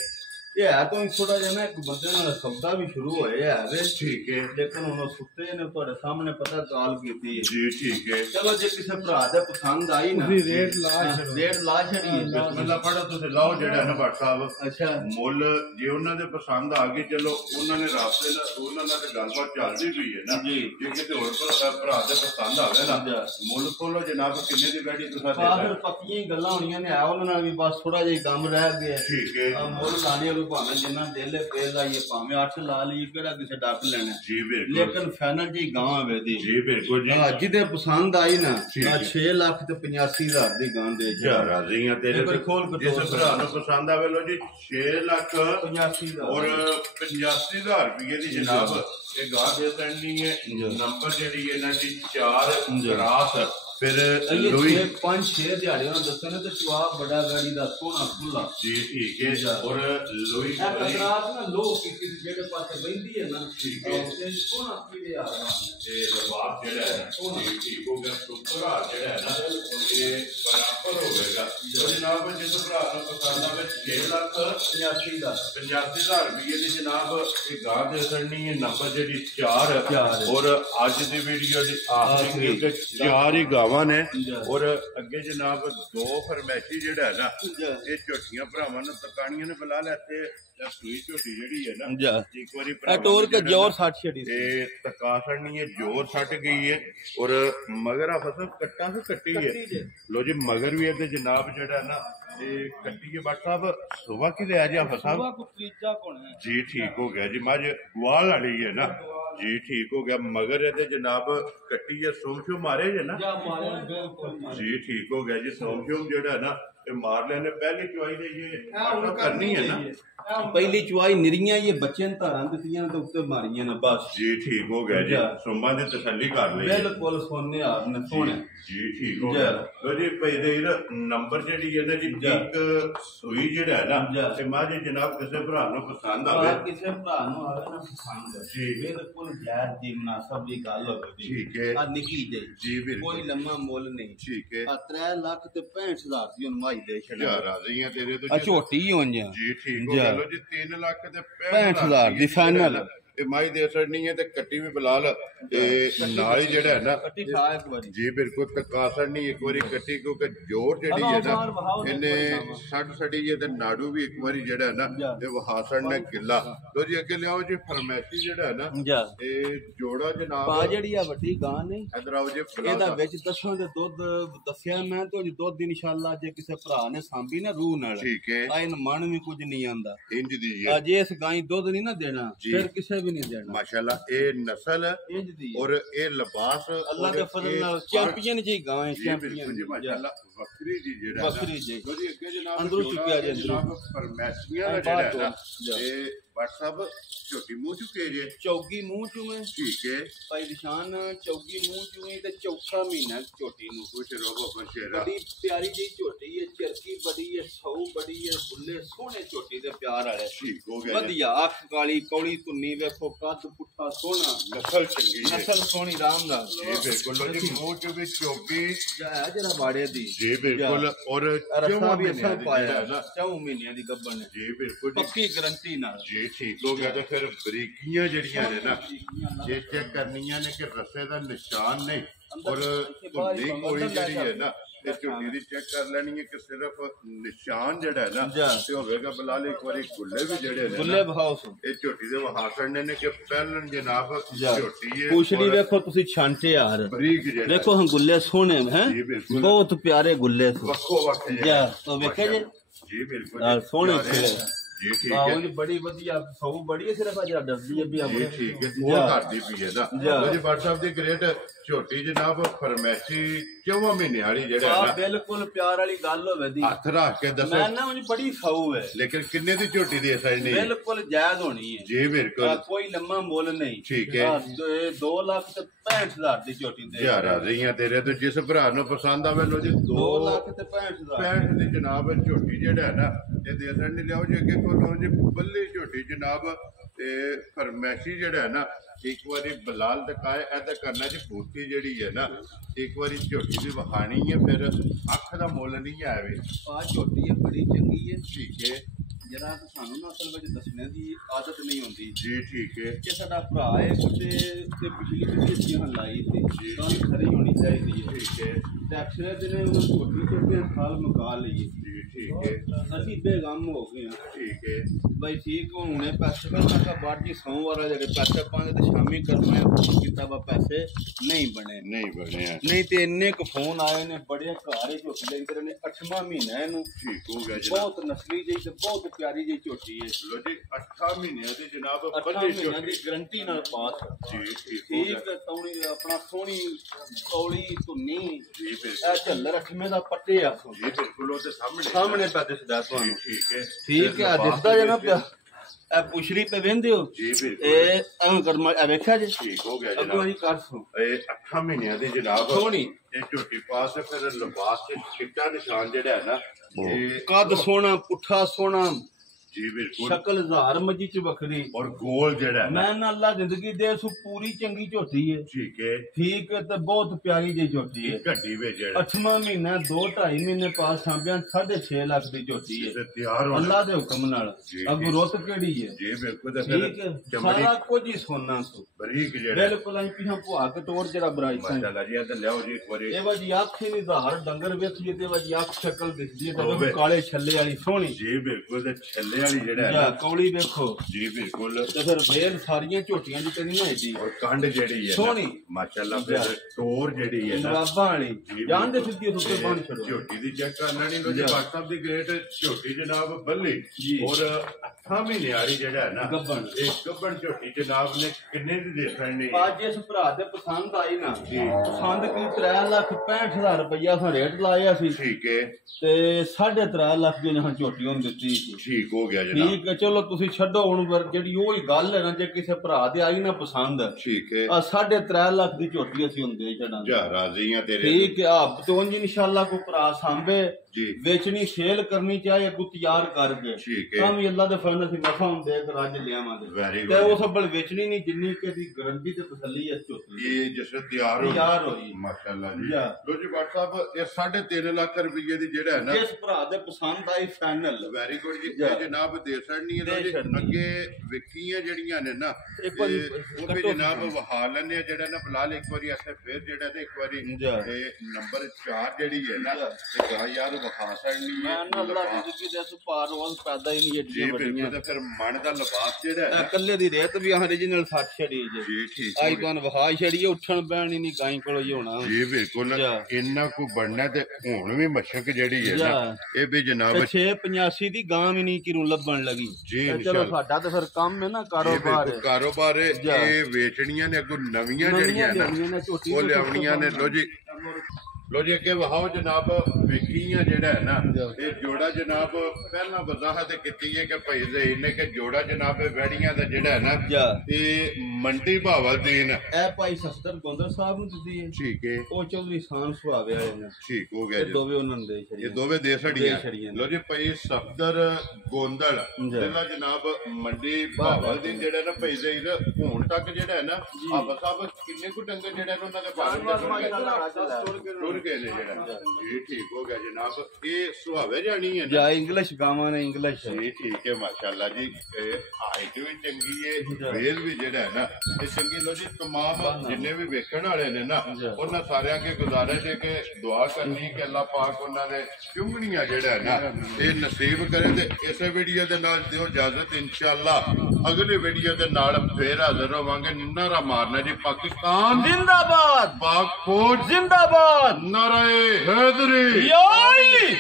ये है तो थोड़ा जिहा ना एक बंदे नाल सौदा भी शुरू होया है वे ठीक है लेकिन उन्होंने सुते ने तुहाडे सामने पता कॉल कीती है जी ठीक है चलो जे किसी भरा दे पसंद आई ना रेट ला छड़ी बिस्मिल्लाह पढ़ो तुसीं लाओ जेड़ा ना भट्ट साहब अच्छा ਮੁੱਲ ਜੇ ਉਹਨਾਂ ਦੇ ਪਸੰਦ ਆ ਗਈ ਚਲੋ ਉਹਨਾਂ ਨੇ ਰਾਬਤੇ ਨਾਲ ਉਹਨਾਂ ਨਾਲ ਤੇ ਗੱਲਬਾਤ ਚੱਲਦੀ ਪਈ ਹੈ ਨਾ ਜੀ ਜੇ ਕਿਤੇ ਹੋਰ ਭਰਾ ਦੇ ਪਸੰਦ ਆਵੇ ਨਾ ਮੁੱਲ ਕੋਲੋਂ ਜਨਾਬ ਕਿੰਨੇ ਦੀ ਬੈਠੀ ਤੁਸੀਂ ਦੇ ਫਿਰ ਪੱਕੀਆਂ ਹੀ ਗੱਲਾਂ ਹੋਣੀਆਂ ਨੇ ਆ ਉਹਨਾਂ ਨਾਲ ਵੀ ਬਸ ਥੋੜਾ ਜਿਹਾ ਕੰਮ ਰਹਿ ਗਿਆ ਠੀਕ ਹੈ ਮੁੱਲ ਲਾਣੇ ਵਾਲੇ ਭਾਵੇਂ ਜਿੰਨਾ ਦਿਲ ਹੈ ਪੇਲ ਆਈਏ ਭਾਵੇਂ 8 ਲਾ ਲਈਏ ਕਿਹੜਾ ਕਿਸੇ ਡੱਕ ਲੈਣਾ ਜੀ ਬਿਲਕੁਲ ਲੇਕਿਨ ਫਾਈਨਲ ਜੀ ਗਾਂ ਆਵੇ ਦੀ ਜੀ ਬਿਲਕੁਲ ਜੀ ਜਿਹਦੇ ਪਸੰਦ ਆਈ ਨਾ 6 ਲੱਖ ਤੇ 85,000 ਦੀ ਗਾਂ ਦੇ ਰਾਜ਼ੀਆਂ ਤੇਰੇ ਜਿਸ ਭਰਾ ਨੂੰ ਪਸੰਦ ਆਵੇ ਲੋ ਜੀ 6 ਲੱਖ 85,000 ਔਰ 85,000 ਰੁਪਏ ਦੀ ਜਨਾਬ ਇਹ ਗਾਂ ਦੇ ਦੇਣੀ ਹੈ ਨੰਬਰ ਜਿਹੜੀ ਇਹਨਾਂ ਦੀ 4 ਰਾਤ फिर लोई 5-6 दिहाड़े उन्होंने दस्से ने तो जवाब बड़ा गाड़ी का सोना खुला जी ठीक है और लोई रात ना लो की जेड़े पासे बंदी है ना ठीक है सोना कीड़े आ रहा ये जवाब जेड़ा है सोना ठीक हो गया सुपरा जेड़ा है ना ये बराबर हो जाएगा तो जनाब जिस भरा को पसंद आवे 6 लाख 85,000 रुपये की जनाब ये गां दे करनी है नंबर जेडी 4 और आज दी वीडियो दी आखिरी क्योंकि 4 ही ਨੇ ਔਰ ਅੱਗੇ ਜਨਾਬ 2 ਫਰਮੈਸ਼ੀ ਜਿਹੜਾ ਹੈ ਨਾ ਇਹ ਝੋਟੀਆਂ ਭਰਾਵਾਂ ਨੂੰ ਤਕਾਣੀਆਂ ਨੇ ਬੁਲਾ ਲੈ ਤੇ ਇਹ ਸੂਈ ਝੋਟੀ ਜਿਹੜੀ ਹੈ ਨਾ ਜਾ ਇੱਕ ਵਾਰੀ ਇਹ ਟੋਰ ਕੇ ਜੋਰ 60 ਛੜੀ ਸੀ ਇਹ ਤਕਾ ਸੜਨੀ ਹੈ ਜੋਰ ਸੱਟ ਗਈ ਹੈ ਔਰ ਮਗਰ ਆ ਫਸਲ ਕੱਟਾਂ से ਕੱਟੀ ਹੈ ਲੋ ਜੀ ਮਗਰ ਵੀ ਇਹਦੇ ਜਨਾਬ ਜਿਹੜਾ ਨਾ ਇਹ ਕੱਟੀ ਹੈ ਬਟ ਸਾਹਿਬ ਸੁਬਾ ਕਿ ਲਿਆ ਜੀ ਫਸਲ ਸੁਬਾ ਕੋ ਤੀਜਾ ਕੋਣ ਹੈ ਜੀ ਠੀਕ ਹੋ ਗਿਆ ਜੀ ਮੱਝ ਗਵਾਲ ਵਾਲੀ ਹੈ ਨਾ ਜੀ ਠੀਕ ਹੋ ਗਿਆ ਮਗਰ ਇਹਦੇ ਜਨਾਬ ਕੱਟੀ ਹੈ ਸੋਮਸ਼ੋ ਮਾਰੇ ਜੇ ਨਾ ਜਾ ਮਾਰੇ ਬਿਲਕੁਲ ਜੀ ਠੀਕ ਹੋ ਗਿਆ ਜੀ ਸੋਮਸ਼ੋ ਜਿਹੜਾ ਨਾ ਇਹ ਮਾਰ ਲੈਣੇ ਪਹਿਲੀ ਚੁਆਈ ਦੇ ਇਹ ਕਰਨੀ ਹੈ ਨਾ ਪਹਿਲੀ ਚੁਆਈ ਨਿਰੀਆਂ ਇਹ ਬੱਚਿਆਂ ਧਾਰਾਂ ਦਿੱਤੀਆਂ ਤੇ ਉੱਤੇ ਮਾਰੀਆਂ ਨੇ ਬਸ ਜੀ ਠੀਕ ਹੋ ਗਿਆ ਜੀ ਸੁੰਬਾਂ ਦੇ ਤਸੱਲੀ ਕਰ ਲਈ ਬਿਲਕੁਲ ਸੋਨੇ ਹਾਰ ਨੇ ਸੋਹਣੇ ਜੀ ਠੀਕ ਹੋ ਗਿਆ ਲੋ ਜੀ ਭਾਈ ਨੰਬਰ ਜਿਹੜੀ ਹੈ ਨਾ ਜੀ ਇੱਕ ਸੂਈ ਜਿਹੜਾ ਹੈ ਨਾ ਤੇ ਮਾਂ ਜੀ ਜਨਾਬ ਕਿਸੇ ਭਰਾ ਨੂੰ ਪਸੰਦ ਆਵੇ ਕਿਸੇ ਭਰਾ ਨੂੰ ਆਵੇ ਨਾ ਪਸੰਦ ਜੀ ਬਿਲਕੁਲ ਜਾਇਜ਼ ਦੀ ਮੁਨਾਸਬ ਦੀ ਗੱਲ ਹੋਵੇ ਠੀਕ ਹੈ ਆ ਨਿੱਕੀ ਜੀ ਬਿਲਕੁਲ ਕੋਈ ਲੰਮਾ ਮੁੱਲ ਨਹੀਂ ਠੀਕ ਹੈ ਆ 3 ਲੱਖ ਤੇ 65,000 ਦੀ ਮਾਈ ਦੇ ਛੜਾ ਯਾਰ ਆ ਰਹੀਆਂ ਤੇਰੇ ਤੋਂ ਆ ਝੋਟੀ ਹੋਂ ਜਾਂ ਜੀ ਠੀਕ ਹੋ ਗਿਆ ਲੋ ਜੀ 3 ਲੱਖ ਤੇ 65,000 ਦੀ ਫਾਈਨਲ ਇਹ ਮਾਈ ਦੇ ਸੜਨੀ ਹੈ ਤੇ ਕੱਟੀ ਵੀ ਬਲਾਲ ਤੇ ਨਾਲ ਹੀ ਜਿਹੜਾ ਹੈ ਨਾ ਕੱਟੀ ਖਾ ਇੱਕ ਵਾਰੀ ਜੀ ਬਿਲਕੁਲ ਤਕਾਸੜ ਨਹੀਂ ਇੱਕ ਵਾਰੀ ਕੱਟੀ ਕਿਉਂਕਿ ਜੋਰ ਜਿਹੜੀ ਹੈ ਨਾ ਇਹਨੇ ਸੱਟ ਸੜੀ ਹੈ ਤੇ ਨਾੜੂ ਵੀ ਇੱਕ ਵਾਰੀ ਜਿਹੜਾ ਹੈ ਨਾ ਤੇ ਵਹਾਸੜ ਨੇ ਗਿੱਲਾ ਲੋ ਜੀ ਅੱਗੇ ਲਿਆਓ ਜੀ ਫਰਮੈਸੀ ਜਿਹੜਾ ਹੈ ਨਾ ਇਹ ਜੋੜਾ ਜਨਾਬ ਪਾ ਜਿਹੜੀ ਆ ਵੱਡੀ ਗਾਂ ਨਹੀਂ ਇਧਰ ਆਓ ਜੀ ਇਹਦਾ ਵਿੱਚ ਦਸਾਂ ਦੇ ਦੁੱਧ ਦੱਸਿਆ ਮੈਂ ਤੁਹਾਨੂੰ ਦੁੱਧ ਦੀ ਇਨਸ਼ਾਅੱਲਾ ਜੇ ਕਿਸੇ ਭਰਾ ਨੇ ਸਾਂਭੀ ਨਾ ਰੂਹ ਨਾਲ ਠੀਕ ਹੈ ਆਇਨ ਮਨ ਵੀ ਕੁਝ ਨਹੀਂ ਆਂਦਾ ਇੰਜ ਦੀ ਹੈ ਅੱਜ ਇਸ ਗਾਂ ਦੁੱਧ ਨਹੀਂ ਨਾ ਦੇਣਾ ਫਿਰ ਕਿਸੇ ਵੀ ਨਹੀਂ ਦੇਣਾ ਮਾਸ਼ਾਅੱਲਾ ਇਹ ਨਸਲ ਇੰਜ ਦੀ ਔਰ ਇਹ ਲਿਬਾਸ ਅੱਲਾ ਦੇ ਫਜ਼ਲ ਨਾਲ ਚੈਂਪੀਅਨ ਜੀ ਗਾਂ ਹੈ ਚੈਂਪੀਅਨ ਜੀ ਮਾਸ਼ਾਅੱਲਾ ਵੱਖਰੀ ਜੀ ਜਿਹੜਾ ਵੱਖਰੀ ਜੀ ਜੀ ਅੱਗੇ ਜਨਾਬ ਅੰਦਰੋਂ ਚੁੱਕਿਆ ਜੀ ਜਨਾਬ ਫਰਮੈਸੀਆਂ ਦਾ ਜਿਹੜਾ ਹੈ ਨਾ ਇਹ WhatsApp ਝੋਟੀ ਮੂੰਹ ਚੁੱਕੇ ਜੇ ਚੌਗੀ ਮੂੰਹ ਚੂਵੇਂ ਠੀਕ ਹੈ ਭਾਈ ਨਿਸ਼ਾਨ ਚੌਗੀ ਮੂੰਹ ਚੂਵੇਂ ਤੇ ਚੌਥਾ ਮਹੀਨਾ ਝੋਟੀ ਨੂੰ ਕੁਛ ਰੋਬੋ ਬਸ਼ੇਰਾ ਬੜੀ ਪਿਆਰੀ ਜਿਹੀ ਝੋਟੀ ਹੈ ਚਰਕੀ ਬੜੀ ਹੈ ਸੌ ਬੜੀ ਹੈ ਬੁੱਲੇ ਸੋਹਣੇ ਝੋਟੀ ਦੇ ਪਿਆਰ ਵਾਲੇ ਠੀਕ ਹੋ ਗਿਆ ਵਧੀਆ ਅੱਖ ਕਾਲੀ ਕੌਲੀ ਧੁੰਨੀ ਵੇਖੋ ਕੱਦ ਪੁੱਠਾ ਸੋਹਣਾ ਨਸਲ ਚੰਗੀ ਹੈ ਨਸਲ ਸੋਹਣੀ ਰਾਮ ਨਾਲ ਜੀ ਬਿਲਕੁਲ ਜੀ ਮੂੰਹ ਚ ਵੀ ਚੋਗੀ ਜਿਹੜਾ ਵਾੜੇ ਦੀ ਜੀ ਬਿਲਕੁਲ ਔਰ ਰਸਾ ਵੀ ਅਸਲ ਪਾਇਆ 4 ਮਹੀਨਿਆਂ ਦੀ ਗੱਭਣ ਹੈ ਜੀ ਬਿਲਕੁਲ ਪੱਕੀ ਗਰੰਟੀ ਨਾਲ ਜੀ ਠੀਕ ਹੋ ਗਿਆ ਤੇ ਫਿਰ ਬਰੀਕੀਆਂ ਜਿਹੜੀਆਂ ਨੇ ਨਾ ਜੇ ਚੈੱਕ ਕਰਨੀਆਂ ਨੇ ਕਿ ਰਸੇ ਦਾ ਨਿਸ਼ਾਨ ਨਹੀਂ ਔਰ ਧੁੰਨੀ ਕੋਲੀ ਜਿਹੜੀ ਹੈ ਨਾ ਇਹ ਝੋਟੀ ਦੀ ਚੈੱਕ ਕਰ ਲੈਣੀ ਹੈ ਕਿ ਸਿਰਫ ਨਿਸ਼ਾਨ ਜਿਹੜਾ ਹੈ ਨਾ ਤੇ ਹੋਵੇਗਾ ਬਲਾਲ ਇੱਕ ਵਾਰੀ ਗੁੱਲੇ ਵੀ ਜਿਹੜੇ ਨੇ ਗੁੱਲੇ ਬਹਾਉਸ ਇਹ ਝੋਟੀ ਦੇ ਵਹਾਸਣ ਨੇ ਕਿ ਪਹਿਲਨ ਜਨਾਬ ਝੋਟੀ ਹੈ ਪੁਛੜੀ ਵੇਖੋ ਤੁਸੀਂ ਛਾਂਟੇ ਯਾਰ ਬਰੀਕ ਜਿਹੜਾ ਦੇਖੋ ਹਮ ਗੁੱਲੇ ਸੋਹਣੇ ਹੈ ਬਹੁਤ ਪਿਆਰੇ ਗੁੱਲੇ ਵੱਖੋ ਵੱਖ ਜਾ ਤੋ ਵੇਖੇ ਜੀ ਬਿਲਕੁਲ ਸੋਹਣੇ ਜੀ ਠੀਕ ਹੈ ਜੀ ਬੜੀ ਵਧੀਆ ਸੌ ਬੜੀ ਸਿਰਫ ਅਜਾ ਡਰਦੀ ਹੈ ਵੀ ਜੀ ਠੀਕ ਹੈ ਉਹ ਕਰਦੀ ਪਈ ਹੈ ਨਾ ਜੀ WhatsApp ਦੀ ਗ੍ਰੇਟ ਝੋਟੀ ਜਨਾਬ ਫਰਮੈਸੀ 4 ਮਹੀਨੇ ਵਾਲੀ ਜਿਹੜਾ ਹੈ ਨਾ ਬਿਲਕੁਲ ਪਿਆਰ ਵਾਲੀ ਗੱਲ ਹੋਵੇ ਦੀ ਹੱਥ ਰੱਖ ਕੇ ਦੱਸੋ ਮੈਂ ਨਾ ਮੈਨੂੰ ਬੜੀ ਸੌ ਹੈ ਲੇਕਿਨ ਕਿੰਨੇ ਦੀ ਝੋਟੀ ਦੀ ਅਸਲ ਨਹੀਂ ਬਿਲਕੁਲ ਜਾਇਜ਼ ਹੋਣੀ ਹੈ ਜੀ ਬਿਲਕੁਲ ਕੋਈ ਲੰਮਾ ਮੁੱਲ ਨਹੀਂ ਠੀਕ ਹੈ 2 ਲੱਖ ਤੇ 65,000 ਦੀ ਝੋਟੀ ਦੇ ਯਾਰ ਆ ਰਹੀਆਂ ਤੇਰੇ ਤੋਂ ਜਿਸ ਭਰਾ ਨੂੰ ਪਸੰਦ ਆਵੇ ਲੋ ਜੀ 2 ਲੱਖ ਤੇ 65,000 65 ਦੀ ਜਨਾਬ ਝੋਟੀ ਜਿਹੜਾ ਹੈ ਨਾ ਇਹ ਦੇ ਦੇਣ ਨਹੀਂ ਲਿਆਓ ਜੀ ਅੱਗੇ ਕੋਲੋਂ ਜੀ ਬੱਲੀ ਝੋਟੀ ਜਨਾਬ ਤੇ ਫਰਮੈਸੀ ਜਿਹੜਾ ਹੈ ਨਾ ਇੱਕ ਵਾਰੀ ਬਲਾਲ ਦਿਖਾਏ ਇਹਦਾ ਕਰਨਾ ਜੀ ਪੂਰਤੀ ਜਿਹੜੀ ਹੈ ਨਾ ਇੱਕ ਵਾਰੀ ਝੋਟੀ ਦੀ ਵਖਾਣੀ ਹੈ ਫਿਰ ਅੱਖ ਦਾ ਮੁੱਲ ਨਹੀਂ ਆਵੇ ਆ ਝੋਟੀ ਹੈ ਬੜੀ ਚੰਗੀ ਹੈ ਠੀਕ ਹੈ ਜਰਾ ਸਾਨੂੰ ਨਾ ਅਸਲ ਵਿੱਚ ਦੱਸਣੇ ਦੀ ਆਦਤ ਨਹੀਂ ਹੁੰਦੀ ਜੀ ਠੀਕ ਹੈ ਕਿ ਸਾਡਾ ਭਰਾ ਹੈ ਤੇ ਪਿਛਲੀ ਵੀ ਅਸੀਂ ਲਾਈ ਸੀ ਤਾਂ ਖਰੀ ਹੋਣੀ ਚਾਹੀਦੀ ਹੈ ਠੀਕ ਹੈ ਟੈਕਸਰੇ ਦੇ ਨੇ ਉਹ ਝੋਟੀ ਤੇ ਸਾਲ ਮੁਕਾ ਲਈਏ ਜੀ ਠੀਕ ਹੈ ਅਸੀਂ ਬੇਗਮ ਹੋ ਗਏ ਹਾਂ ਠੀਕ ਹੈ ਬਈ ਠੀਕ ਹੋਣੇ ਪੈਸੇ ਮੈਂ ਕਿਹਾ ਬਾਅਦ ਜੀ ਸੋਮਵਾਰ ਜਿਹੜੇ ਪੈਸੇ ਪਾਉਂਦੇ ਤੇ ਸ਼ਾਮੀ ਕਰਨਾ ਫੋਨ ਕੀਤਾ ਵਾ ਪੈਸੇ ਨਹੀਂ ਬਣੇ ਨਹੀਂ ਤੇ ਇੰਨੇ ਕੁ ਫੋਨ ਆਏ ਨੇ ਬੜੇ ਘਰ ਹੀ ਝੋਟੀ ਲੈਂਦੇ ਨੇ 8ਵਾਂ ਮਹੀਨਾ ਇਹਨੂੰ ਠੀਕ ਹੋ ਗਿਆ ਜੀ ਬਹੁਤ ਨਸਲੀ ਜਿਹੀ ਤੇ ਬਹੁਤ ਪਿਆਰੀ ਜਿਹੀ ਝੋਟੀ ਹੈ ਲੋ ਜੀ 8 ਮਹੀਨਿਆਂ ਦੀ ਜਨਾਬ 8 ਮਹੀਨਿਆਂ ਦੀ ਗਰੰਟੀ ਨਾਲ ਪਾਸ ਜੀ ਠੀਕ ਤੌਣੀ ਆਪਣਾ ਸੋਹਣੀ ਕੌਲੀ ਧੁੰਨੀ ਜੀ ਇਹ ਝੱਲਰ 8ਵੇਂ ਦਾ ਪੱਟੇ ਆ ਜੀ ਬਿਲਕੁਲ ਉਹਦੇ ਸਾਹਮਣੇ ਪੈ ਦਿਸਦਾ ਤੁਹਾਨੂੰ ਠੀਕ ਹੈ ਠੀਕ ਹੈ ਦਿਸਦਾ ਜੇ ਨਾ ਪਿਆ ਇਹ ਪੁਛੜੀ ਪੇ ਵੇਂਦੇ ਹੋ ਜੀ ਬਿਲਕੁਲ ਇਹ ਐਂ ਕਰਮਾ ਇਹ ਵੇਖਿਆ ਜੀ ਠੀਕ ਹੋ ਗਿਆ ਅੱਗੋਂ ਹੀ ਕਰ ਸੋ ਇਹ 8 ਮਹੀਨਿਆਂ ਦੀ ਜਨਾਬ ਸੋਹਣੀ ਇਹ ਝੋਟੀ ਪਾਸ ਫਿਰ ਲਿਬਾਸ ਤੇ ਚਿੱਟਾ ਨਿਸ਼ਾਨ ਜਿਹੜਾ ਹੈ ਨਾ ਇਹ ਕੱਦ ਸੋਹਣਾ ਪੁੱਠਾ ਸੋਹਣਾ ਜੀ ਬਿਲਕੁਲ ਸ਼ਕਲ ਹਜ਼ਾਰ ਮੱਜੀ ਚ ਵੱਖਰੀ ਔਰ ਗੋਲ ਜਿਹੜਾ ਹੈ ਮੈਂ ਨਾ ਅੱਲਾ ਜ਼ਿੰਦਗੀ ਦੇ ਸੋ ਪੂਰੀ ਚੰਗੀ ਝੋਟੀ ਹੈ ਠੀਕ ਹੈ ਠੀਕ ਹੈ ਤੇ ਬਹੁਤ ਪਿਆਰੀ ਜਿਹੀ ਝੋਟੀ ਹੈ ਗੱਡੀ ਵਿੱਚ ਜਿਹੜਾ 8ਵਾਂ ਮਹੀਨਾ 2.5 ਮਹੀਨੇ ਪਾਸ ਸਾਂਭਿਆ 6.5 ਲੱਖ ਦੀ ਝੋਟੀ ਹੈ ਤੇ ਤਿਆਰ ਹੋਣਾ ਅੱਲਾ ਦੇ ਹੁਕਮ ਨਾਲ ਅਗੂ ਰੁੱਤ ਕਿਹੜੀ ਹੈ ਜੀ ਬਿਲਕੁਲ ਠੀਕ ਹੈ ਸਾਰਾ ਕੁਝ ਹੀ ਸੋਨਾ ਸੋ ਬਰੀਕ ਜਿਹੜਾ ਬਿਲਕੁਲ ਅਸੀਂ ਪਿਛਾਂ ਭੁਆ ਕੇ ਤੋੜ ਜਿਹੜਾ ਬਰਾਈ ਸਾਂ ਮਾਸ਼ਾਅੱਲਾ ਜੀ ਤੇ ਲਿਆਓ ਜੀ ਇੱਕ ਵਾਰੀ ਇਹ ਵਜੀ ਅੱਖ ਹੀ ਨਹੀਂ ਜ਼ਾਹਰ ਡੰਗਰ ਵੇਖੀਏ ਤੇ ਵਜੀ ਅੱਖ ਸ਼ਕਲ ਦਿਖਦੀ ਹੈ ਤੇ ਕਾਲੇ ਛੱਲੇ ਵਾਲੀ ਸੋਹਣੀ ਜੀ ਬਿਲਕੁਲ ਤੇ ਛੱਲੇ ਕੌਲੇ ਵਾਲੀ ਜਿਹੜਾ ਜਾਂ ਕੌਲੀ ਵੇਖੋ ਜੀ ਬਿਲਕੁਲ ਤੇ ਫਿਰ ਵੇਲ ਸਾਰੀਆਂ ਝੋਟੀਆਂ ਦੀ ਨਹੀਂ ਹੈਗੀ ਔਰ ਕੰਡ ਜਿਹੜੀ ਹੈ ਸੋਹਣੀ ਮਾਸ਼ਾਅੱਲਾ ਫਿਰ ਟੋਰ ਜਿਹੜੀ ਹੈ ਨਾ ਨਵਾਬਾਂ ਵਾਲੀ ਜਾਣਦੇ ਸਿੱਧੀ ਉੱਤੇ ਬੰਨ ਛੱਡੋ ਝੋਟੀ ਦੀ ਚੈੱਕ ਕਰਨਾ ਨਹੀਂ ਲੋ ਜੀ WhatsApp ਦੀ ਗ੍ਰੇਟ ਝੋਟੀ ਜਨਾਬ ਬੱਲੀ ਔਰ 8 ਮਹੀਨੇ ਵਾਲੀ ਜਿਹੜਾ ਹੈ ਨਾ ਗੱਬਣ ਇਹ ਗੱਬਣ ਝੋਟੀ ਜਨਾਬ ਨੇ ਕਿੰਨੇ ਦੀ ਦੇਖਣ ਨਹੀਂ ਅੱਜ ਇਸ ਭਰਾ ਦੇ ਪਸੰਦ ਆਈ ਨਾ ਪਸੰਦ ਕੀ 3,65,000 ਰੁਪਇਆ ਸਾਂ ਰੇਟ ਲਾਇਆ ਸੀ ਠੀਕ ਹੈ ਤੇ 3.5 ਲੱਖ ਦੀ ਇਹਨਾਂ ਝੋਟੀ ਉਹਨੂੰ ਦਿੱਤੀ ਸੀ ਠੀਕ ਹੋ ਗਿਆ ਜਨਾਬ ਠੀਕ ਹੈ ਚਲੋ ਤੁਸੀਂ ਛੱਡੋ ਹੁਣ ਜਿਹੜੀ ਉਹ ਹੀ ਗੱਲ ਹੈ ਨਾ ਜੇ ਕਿਸੇ ਭਰਾ ਦੇ ਆਈ ਨਾ ਪਸੰਦ ਠੀਕ ਹੈ ਆ 3.5 ਲੱਖ ਦੀ ਝੋਟੀ ਅਸੀਂ ਹੁਣ ਦੇ ਛੱਡਾਂਗੇ ਜਾ ਰਾਜ਼ੀ ਆ ਤੇਰੇ ਠੀਕ ਹੈ ਆਪ ਤੋਂ ਇਨਸ਼ਾਅੱਲਾ ਕੋ ਭਰਾ ਸਾਂਭੇ ਜੀ ਵੇਚਣੀ ਸੇਲ ਕਰਨੀ ਚਾਹੇ ਕੋ ਤਿਆਰ ਕਰਕੇ ਠੀਕ ਹੈ ਤਾਂ ਵੀ ਅੱਲਾ ਦੇ ਫਜ਼ਲ ਅਸੀਂ ਨਫਾ ਹੁੰਦੇ ਤੇ ਰੱਜ ਲਿਆਵਾਂਗੇ ਵੈਰੀ ਤੇ ਗੁੱਡ ਉਹ ਸਭ ਵੇਚਣੀ ਨਹੀਂ ਜਿੰਨੀ ਕਿ ਦੀ ਗਰੰਟੀ ਤੇ ਤਸੱਲੀ ਹੈ ਝੋਟੀ ਇਹ ਜਿਸ ਤਿਆਰ ਹੋਈ ਮਾਸ਼ਾਅੱਲਾ ਜੀ ਜਾ। ਲੋ ਜੀ WhatsApp ਇਹ 3.5 ਲੱਖ ਰੁਪਏ ਦੀ ਜਿਹੜਾ ਹੈ ਨਾ ਜਿਸ ਭਰਾ ਦੇ ਪਸੰਦ ਆਈ ਫਾਈਨਲ ਵੈਰੀ ਗੁੱਡ ਜੀ ਜਾ। ਇਹ ਜਨਾਬ ਦੇ ਸੜਨੀ ਹੈ ਲੋ ਜੀ ਦੇ ਛੱਡਣੀ। ਅੱਗੇ ਵਿਕੀਆਂ ਜਿਹੜੀਆਂ ਨੇ ਨਾ ਇੱਕ ਵਾਰੀ ਉਹ ਵੀ ਜਨਾਬ ਵਹਾ ਲੈਣੇ ਆ ਜਿਹੜਾ ਨਾ ਬਲਾਲ ਇੱਕ ਵਾਰੀ ਐਸੇ ਫਿਰ ਜਿਹੜਾ ਤੇ ਇੱਕ ਵਾਰੀ ਜਾ। ਤੇ ਨੰਬਰ 4 ਜਿਹੜੀ ਹੈ ਨਾ ਜਾ। ਤੇ ਗਾ ਯਾਰ ਵਹਾ ਸੜਨੀ ਮੈਂ ਨਾ ਅੱਲਾ ਦੀ ਜ਼ਿੰਦਗੀ ਦੇ ਸੁਪਾਰ ਉਹ ਪੈਦਾ ਹੀ ਨਹੀਂ ਜੀ ਜਿਹੜੀਆਂ ਬਿਲਕੁਲ ਵੱਡੀਆਂ ਤੇ ਫਿਰ ਮਨ ਦਾ ਲਿਬਾਸ ਜਿਹੜਾ ਹੈ ਨਾ ਇਕੱਲੇ ਦੀ ਰੇਤ ਵੀ origignal 60 ਛੜੀ ਜੇ ਜੀ ਠੀਕ ਆਈ ਤੁਹਾਨੂੰ ਵਹਾ ਛੜੀ ਉੱਠਣ ਬਹਿਣ ਹੀ ਨਹੀਂ ਗਾਈ ਕੋਲ ਹੀ ਹੋਣਾ ਜੀ ਬਿਲਕੁਲ ਜਾ। ਇੰਨਾ ਕੋ ਬਣਨਾ ਤੇ ਹੁਣ ਵੀ ਮਸ਼ਕ ਜਿਹੜੀ ਹੈ ਨਾ ਜਾ। ਇਹ ਵੀ ਜਨਾਬ 685 ਦੀ ਗਾਂ ਵੀ ਨਹੀਂ ਕਿਰੋਂ ਲੱਭਣ ਲੱਗੀ ਜੀ, ਤੇ ਚਲੋ ਇਨਸ਼ਾਅੱਲਾ। ਸਾਡਾ ਤੇ ਫਿਰ ਕੰਮ ਹੈ ਨਾ ਇਹ ਕਾਰੋਬਾਰ ਬਿਲਕੁਲ ਕਾਰੋਬਾਰ ਹੈ ਜਾ। ਇਹ ਵੇਚਣੀਆਂ ਨੇ ਅੱਗੋਂ ਨਵੀਆਂ ਜਿਹੜੀਆਂ ਨਾ ਲਿਆਉਣੀਆਂ ਨੇ ਝੋਟੀ ਉਹ ਤੋਂ ਲਿਆਉਣੀਆਂ ਨੇ ਲੋ ਜੀ ਅੱਗੇ ਵਹਾਓ ਜਨਾਬ ਵੇਖੀਆਂ ਜਿਹੜਾ ਹੈ ਨਾ ਇਹ ਜੋੜਾ ਜਨਾਬ ਪਹਿਲਾਂ ਵਜ਼ਾਹਤ ਕੀਤੀ ਹੈ ਕਿ ਭਾਈ ਜ਼ਹੀਨ ਨੇ ਕਿ ਜੋੜਾ ਜਨਾਬ ਵੈੜੀਆਂ ਦਾ ਜਿਹੜਾ ਹੈ ਨਾ ਜਾ। ਇਹ ਮੰਡੀ ਭਾਵਲਦੀਨ ਇਹ ਭਾਈ ਸਸਤਰ ਗੋਂਦਰ ਸਾਹਿਬ ਨੂੰ ਦਿੱਤੀ ਹੈ ਠੀਕ ਹੈ ਉਹ ਚੌਧਰੀ ਖਾਨ ਸੁਹਾਵੇ ਵਾਲੇ ਨੇ ਠੀਕ ਹੋ ਗਿਆ ਇਹ ਜੀ ਦੋਵੇਂ ਉਹਨਾਂ ਨੂੰ ਦੇ ਇਹ ਛੜੀਆਂ ਦੋਵੇਂ ਦੇ ਛੜੀਆਂ ਛੜੀਆਂ ਨੇ। ਲੋ ਜੀ ਭਾਈ ਸਫਦਰ ਗੋਂਦਲ ਜਿਹੜਾ ਜਨਾਬ ਮੰਡੀ ਭਾਵਲਦੀਨ ਜਿਹੜਾ ਨਾ ਭਾਈ ਜ਼ਹੀਨ ਹੁਣ ਤੱਕ ਜਿਹੜਾ ਹੈ ਨਾ ਆਪ ਸਾਹਿਬ ਕਿੰਨੇ ਕੁ ਡੰਗਰ ਜਿਹੜਾ ਉਹਨਾਂ ਦੇ ਟੁਰ ਗਏ ਨੇ ਜਿਹੜਾ ਇਹ ਠੀਕ ਹੋ ਗਿਆ ਜਨਾਬ ਇਹ ਸੁਹਾਵੇ ਜਾਣੀ ਹੈ ਨਾ ਜਾ ਇੰਗਲਿਸ਼ ਗਾਵਾਂ ਨੇ ਇੰਗਲਿਸ਼ ਜੀ ਠੀਕ ਹੈ ਮਾਸ਼ਾਅੱਲਾ ਜੀ ਹਾਈਟ ਵੀ ਚੰਗੀ ਹੈ ਵੇਲ ਵੀ ਜਿਹੜਾ ਹੈ ਨਾ ਇਹ ਚੰਗੀ ਲੋ ਜੀ तमाम ਜਿੰਨੇ ਵੀ ਵੇਖਣ ਵਾਲੇ ਨੇ ਨਾ ਉਹਨਾਂ ਸਾਰਿਆਂ ਕੇ ਗੁਜ਼ਾਰਿਸ਼ ਹੈ ਕਿ ਦੁਆ ਕਰਨੀ ਕਿ ਅੱਲਾਹ ਪਾਕ ਉਹਨਾਂ ਦੇ ਚੁੰਗਣੀਆਂ ਜਿਹੜਾ ਹੈ ਨਾ ਇਹ ਨਸੀਬ ਕਰੇ ਤੇ ਇਸੇ ਵੀਡੀਓ ਦੇ ਨਾਲ ਦਿਓ ਇਜਾਜ਼ਤ ਇਨਸ਼ਾਅੱਲਾ ਅਗਲੀ ਵੀਡੀਓ ਦੇ ਨਾਲ ਫੇਰ ਹਾਜ਼ਰ ਹੋਵਾਂਗੇ ਨਾਰਾ ਮਾਰਨਾ ਜੀ ਪਾਕਿਸਤਾਨ जिंदाबाद पाक फौज जिंदाबाद नारे हैदरी याई